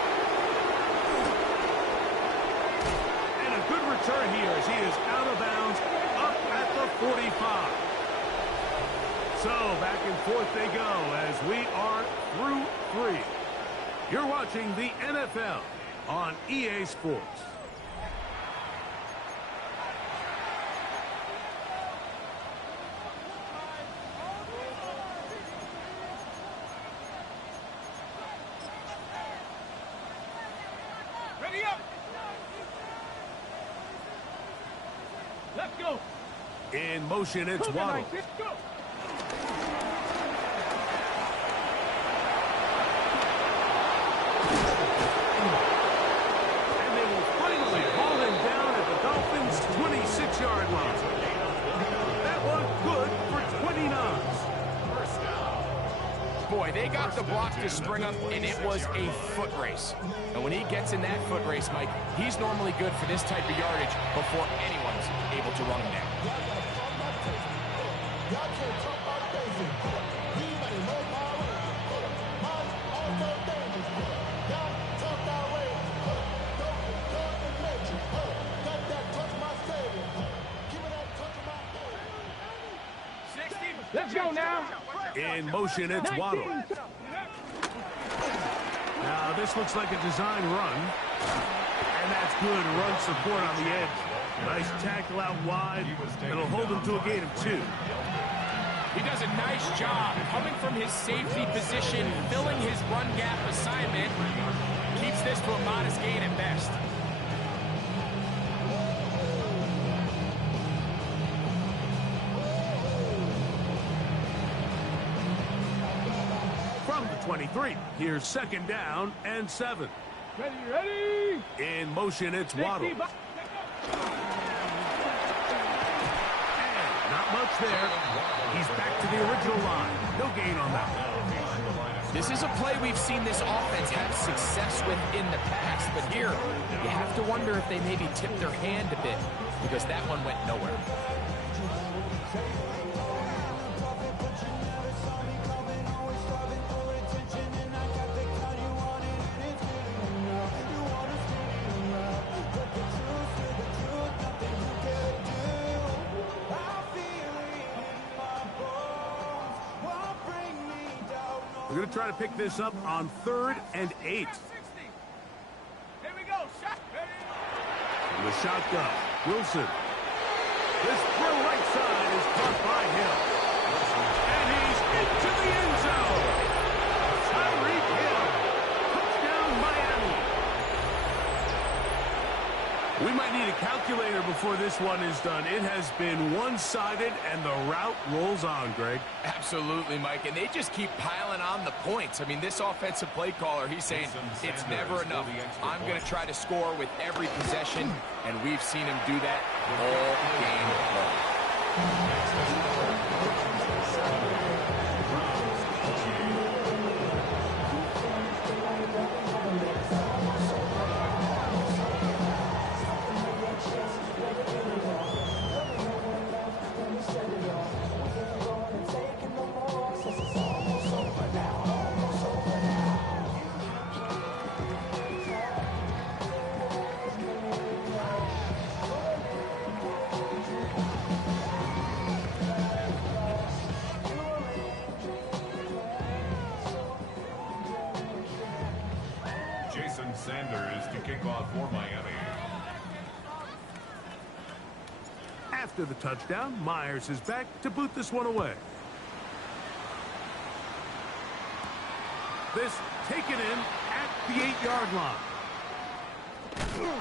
And a good return here as he is out of bounds up at the 45. So back and forth they go as we are through 3. You're watching the NFL on EA Sports. Ready up. Let's go. In motion, it's Waddle. Let's go. And they will finally haul him down at the Dolphins' 26-yard line. That was good for 29. Boy, they got the block to spring up, and it was a foot race. And when he gets in that foot race, Mike, he's normally good for this type of yardage before anyone's able to run him down. Let's go now. In motion, it's Waddle. Now, this looks like a design run. And that's good run support on the edge. Nice tackle out wide. It'll hold him to a gain of 2. He does a nice job coming from his safety position, filling his run gap assignment. Keeps this to a modest gain at best. From the 23, here's 2nd down and 7. Ready. In motion, it's Waddle. And not much there. He's back to the original line. No gain on that. This is a play we've seen this offense have success with in the past, but here, you have to wonder if they maybe tipped their hand a bit, because that one went nowhere. We're going to try to pick this up on 3rd and 8. 60. Here we go. Shot. Ready. From the shotgun, Wilson. This throw right side is caught by Hill. And he's into the end zone. Tyreek Hill. Touchdown, Miami. We might need a calculator before this one is done. It has been one-sided, and the route rolls on, Greg. Absolutely, Mike, and they just keep piling on the points. I mean, this offensive play caller, he's saying it's never enough. I'm going to try to score with every possession, and we've seen him do that all game long. Jason Sanders to kick off for Miami. After the touchdown, Myers is back to boot this one away. This taken in at the 8-yard line.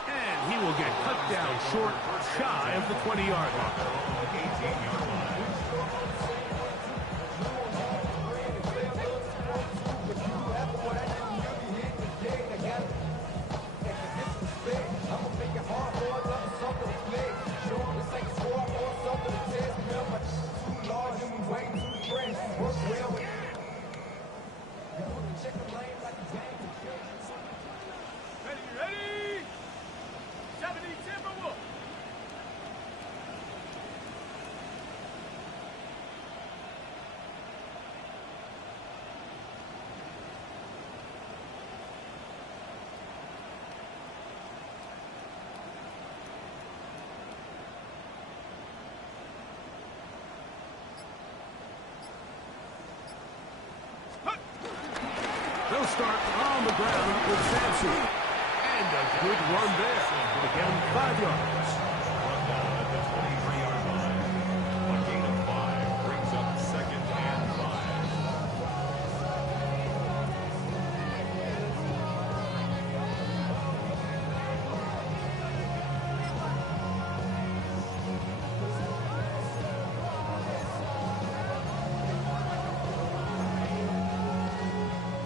And he will get cut down short, shy of the 20-yard line. 18-yard line. Ready. 70 Timberwolves. They'll start on the ground with Sampson. And a good run there. Going to get him 5 yards. Run down at the 23-yard line. A gain of 5 brings up 2nd and 5.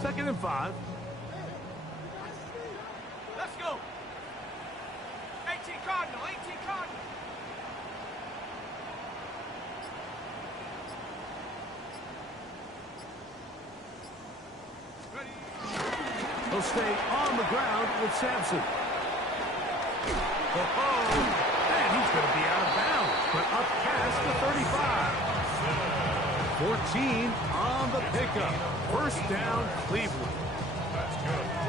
Second and 5. Let's go. 18 Cardinal, 18 Cardinal. He'll stay on the ground with Sampson. And he's going to be out of bounds, but up past the 35. 14 on the pickup. First down, Cleveland.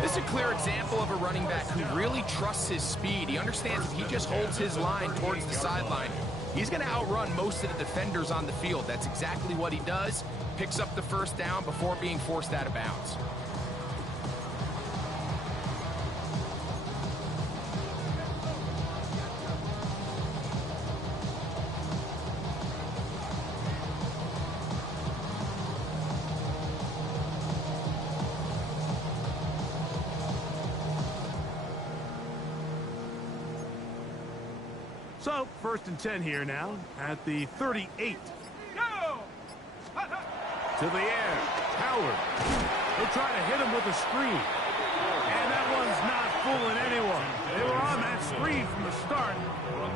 This is a clear example of a running back who really trusts his speed. He understands if he just holds his line towards the sideline, he's going to outrun most of the defenders on the field. That's exactly what he does. Picks up the first down before being forced out of bounds. So, first and 10 here now at the 38. Go! To the air. Howard. They'll try to hit him with a screen. And that one's not fooling anyone. They were on that screen from the start.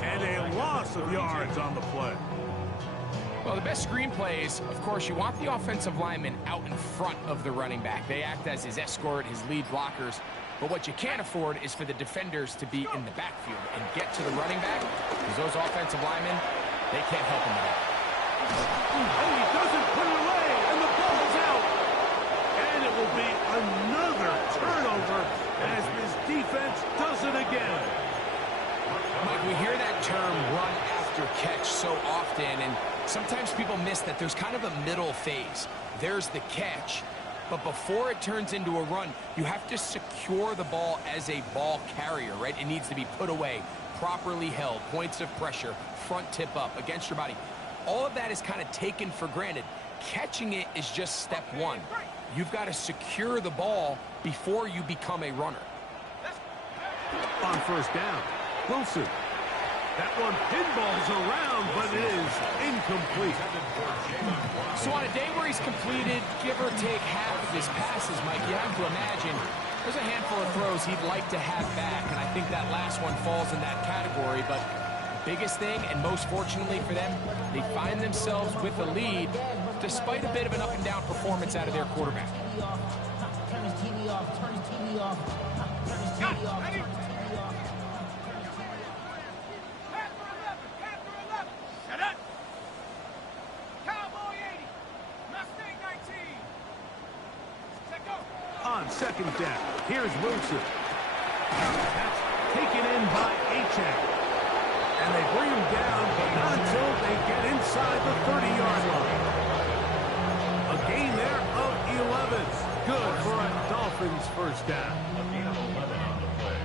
And a loss of yards on the play. Well, the best screen plays, of course, you want the offensive lineman out in front of the running back. They act as his escort, his lead blockers. But what you can't afford is for the defenders to be in the backfield and get to the running back, because those offensive linemen, they can't help him with that. Oh, he doesn't put it away, and the ball's out. And it will be another turnover as this defense does it again. Mike, we hear that term run after catch so often, and sometimes people miss that there's kind of a middle phase. There's the catch. But before it turns into a run, you have to secure the ball as a ball carrier, right? It needs to be put away, properly held, points of pressure, front tip up, against your body. All of that is kind of taken for granted. Catching it is just step one. You've got to secure the ball before you become a runner. On first down, Wilson. That one pinballs around, but it is incomplete. So on a day where he's completed, give or take half of his passes, Mike, you have to imagine there's a handful of throws he'd like to have back, and I think that last one falls in that category. But the biggest thing, and most fortunately for them, they find themselves with a lead despite a bit of an up-and-down performance out of their quarterback. Turn his TV off, turn his TV off, turn his TV off, turn his TV off. Shut up! Cowboy 80, Mustang 19. Set go. On second down, here's Wilson. That's taken in by Achane. And they bring him down, but not until they get inside the 30-yard line. A gain there of 11. Good for a Dolphins first down. A gain of 11 on the play.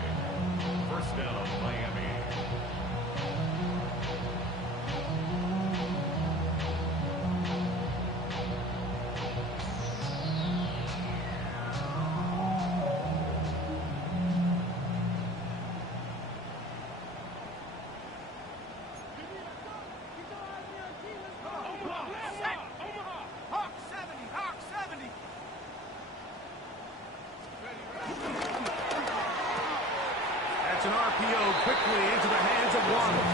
First down, Miami. Hawk 70, Hawk 70. That's an RPO quickly into the hands of Waddle.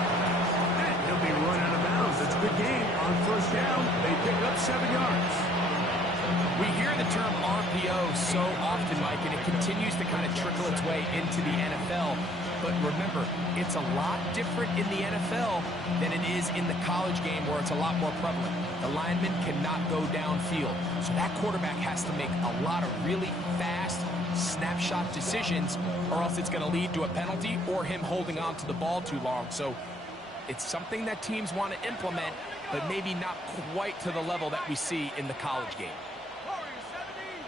And he'll be run out of bounds. It's a good game. On first down, they pick up 7 yards. We hear the term RPO so often, Mike, and it continues to kind of trickle its way into the NFL. But remember, it's a lot different in the NFL than it is in the college game where it's a lot more prevalent. The lineman cannot go downfield. So that quarterback has to make a lot of really fast snapshot decisions, or else it's going to lead to a penalty or him holding on to the ball too long. So it's something that teams want to implement, but maybe not quite to the level that we see in the college game. Warriors 70.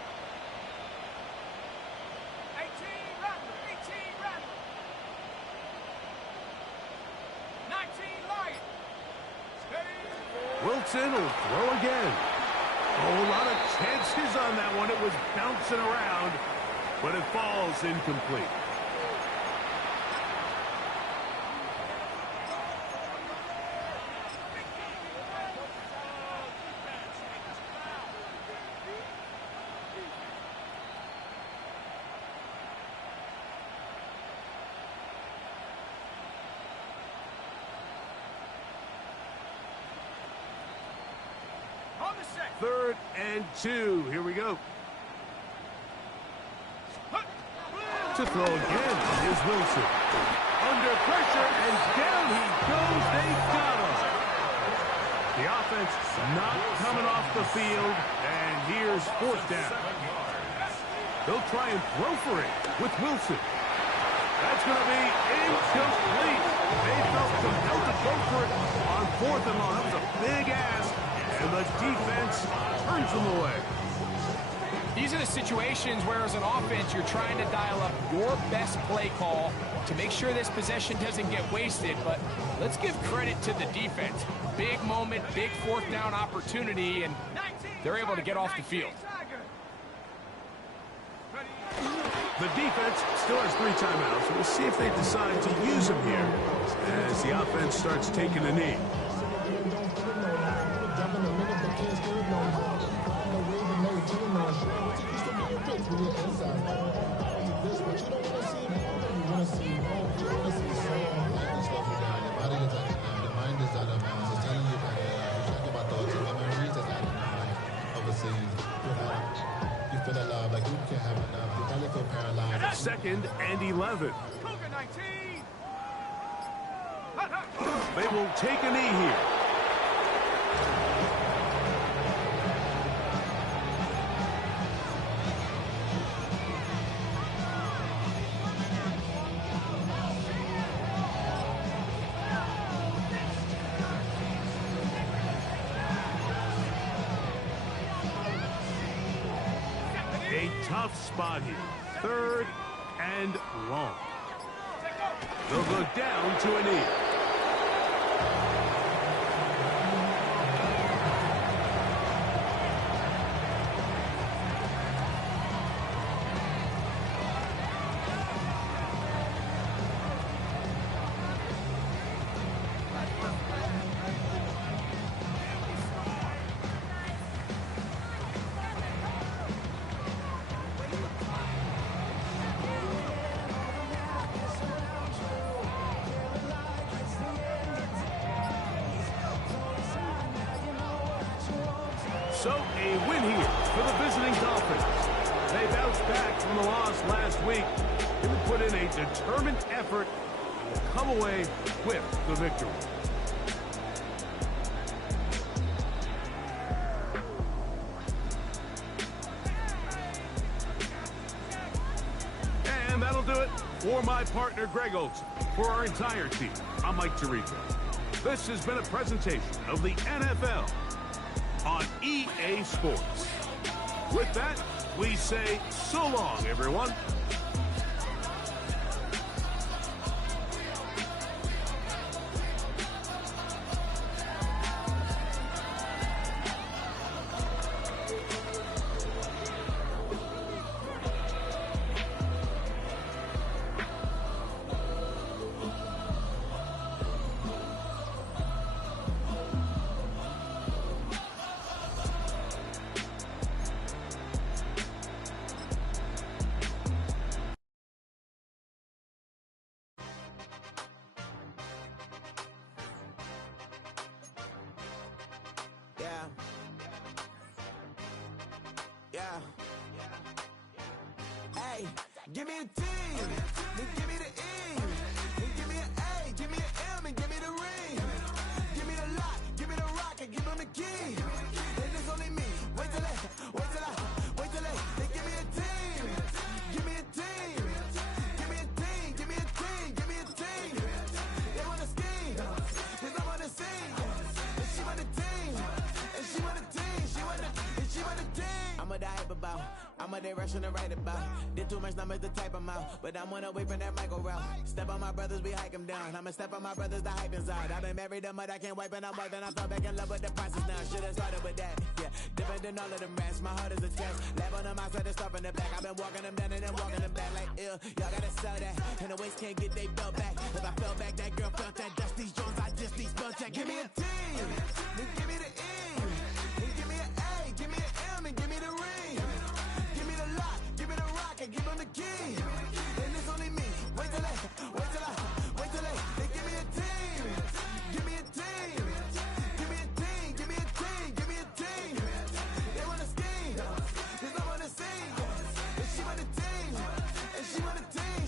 Wilson will throw again. Oh, a lot of chances on that one. It was bouncing around, but it falls incomplete. Third and 2. Here we go. To throw again is Wilson. Under pressure, and down he goes. They got him. The offense not coming off the field, and here's fourth down. They'll try and throw for it with Wilson. That's going to be incomplete. They felt compelled to go for it on fourth and long. That was a big ask. And the defense turns them away. These are the situations where, as an offense, you're trying to dial up your best play call to make sure this possession doesn't get wasted. But let's give credit to the defense. Big moment, big fourth down opportunity, and they're able to get off the field. The defense still has 3 timeouts. We'll see if they decide to use them here as the offense starts taking a knee. Second and 11. They will take a knee here. A tough spot here. Third and long. They'll go down to a knee. So a win here for the visiting Dolphins. They bounced back from the loss last week. They will put in a determined effort and will come away with the victory. And that'll do it for my partner, Greg Olson. For our entire team, I'm Mike Tirico. This has been a presentation of the NFL on EA Sports. With that, we say so long, everyone. Hey, give me a T, then give me the E, then give me an A, give me an M, and give me the ring. Give me the lock, give me the rock, and give them the key. Then it's only me. Wait till they give me a team. Give me a team. Give me a team. Give me a team. Give me a team. They want to scheme, 'cause I want to sing. And she want the team. And she want the team. She want the team. what I hype about. I'm a direction to write about. Did too much numbers to type them out. But I'm one away from that Michael route. Step on my brothers, we hike them down. I'ma step on my brothers, the hype inside. I've been married to mud, I can't wipe and I'm wiping. I fell back in love with the process now. Should've started with that. Yeah, different than all of them rats. My heart is attached. Lab on them outside and stuff in the back. I've been walking them down and then walking them back like ill. Y'all gotta sell that. And the waist can't get they belt back. If I fell back, that girl felt that. Dust these Jones, I just these spell check. Give me a T, then give me the E. Then give me an A, give me an M, and give me the ring. Give me the lock, give me the rock, and give them the key. And it's only me. Wait till they, they give me a team. Give me a team. Give me a team, give me a team, give me a team. They wanna scheme, cause I wanna sing. And she want a team, and she want a team,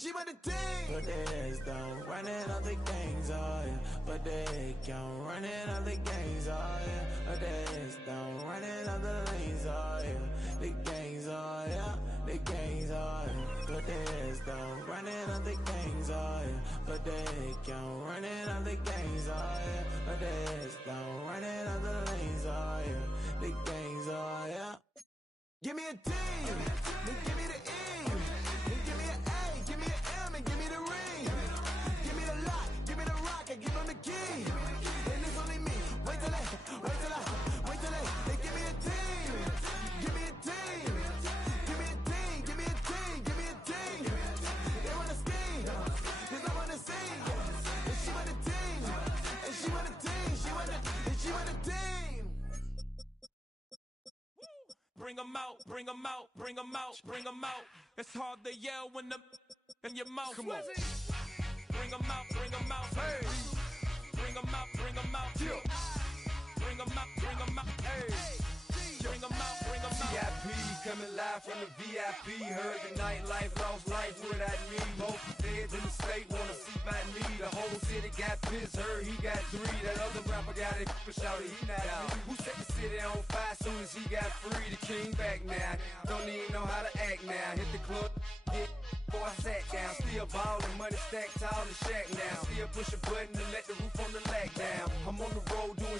she want a team. But there's don't running other gangs, oh yeah. But they can't running other gangs, oh yeah. But there's don't running other lanes, oh yeah. The gangs, oh yeah. The gangs, oh yeah. But there's don't running other gangs, oh yeah. But they can't running other gangs, oh yeah. But there's don't running other lanes, oh yeah. The gangs, oh yeah. Give me a team, then give me the E, then give me an A, give me an M, and give me the ring. Give me the lock, give me the rock, and give them the key. And it's only me. Wait till they give me a team. Give me a team. Give me a team, give me a team, give me a team. They wanna scheme, cause I wanna sing. And she want a team, and she want a team, and she want a team. Bring 'em out, bring 'em out, bring 'em out, bring 'em out. It's hard to yell when the in your mouth. Come on. Bring 'em out, bring 'em out. Hey. Bring 'em out, bring 'em out. Yeah. Bring 'em out, bring 'em out. Hey. Bring 'em out, bring 'em out. VIP coming live from the VIP. Heard the nightlife, lost life without me. Both feds in the state wanna see by me. The whole city got pissed, heard he got 3. That other rapper got it, shouted he not out. Who set the city on fire soon as he got free? The king back now, don't even know how to act now. Hit the club, hit. Before I sat down, still ballin', money stacked tall in the shack now. Still push a button to let the roof on the lag down. I'm on the road doing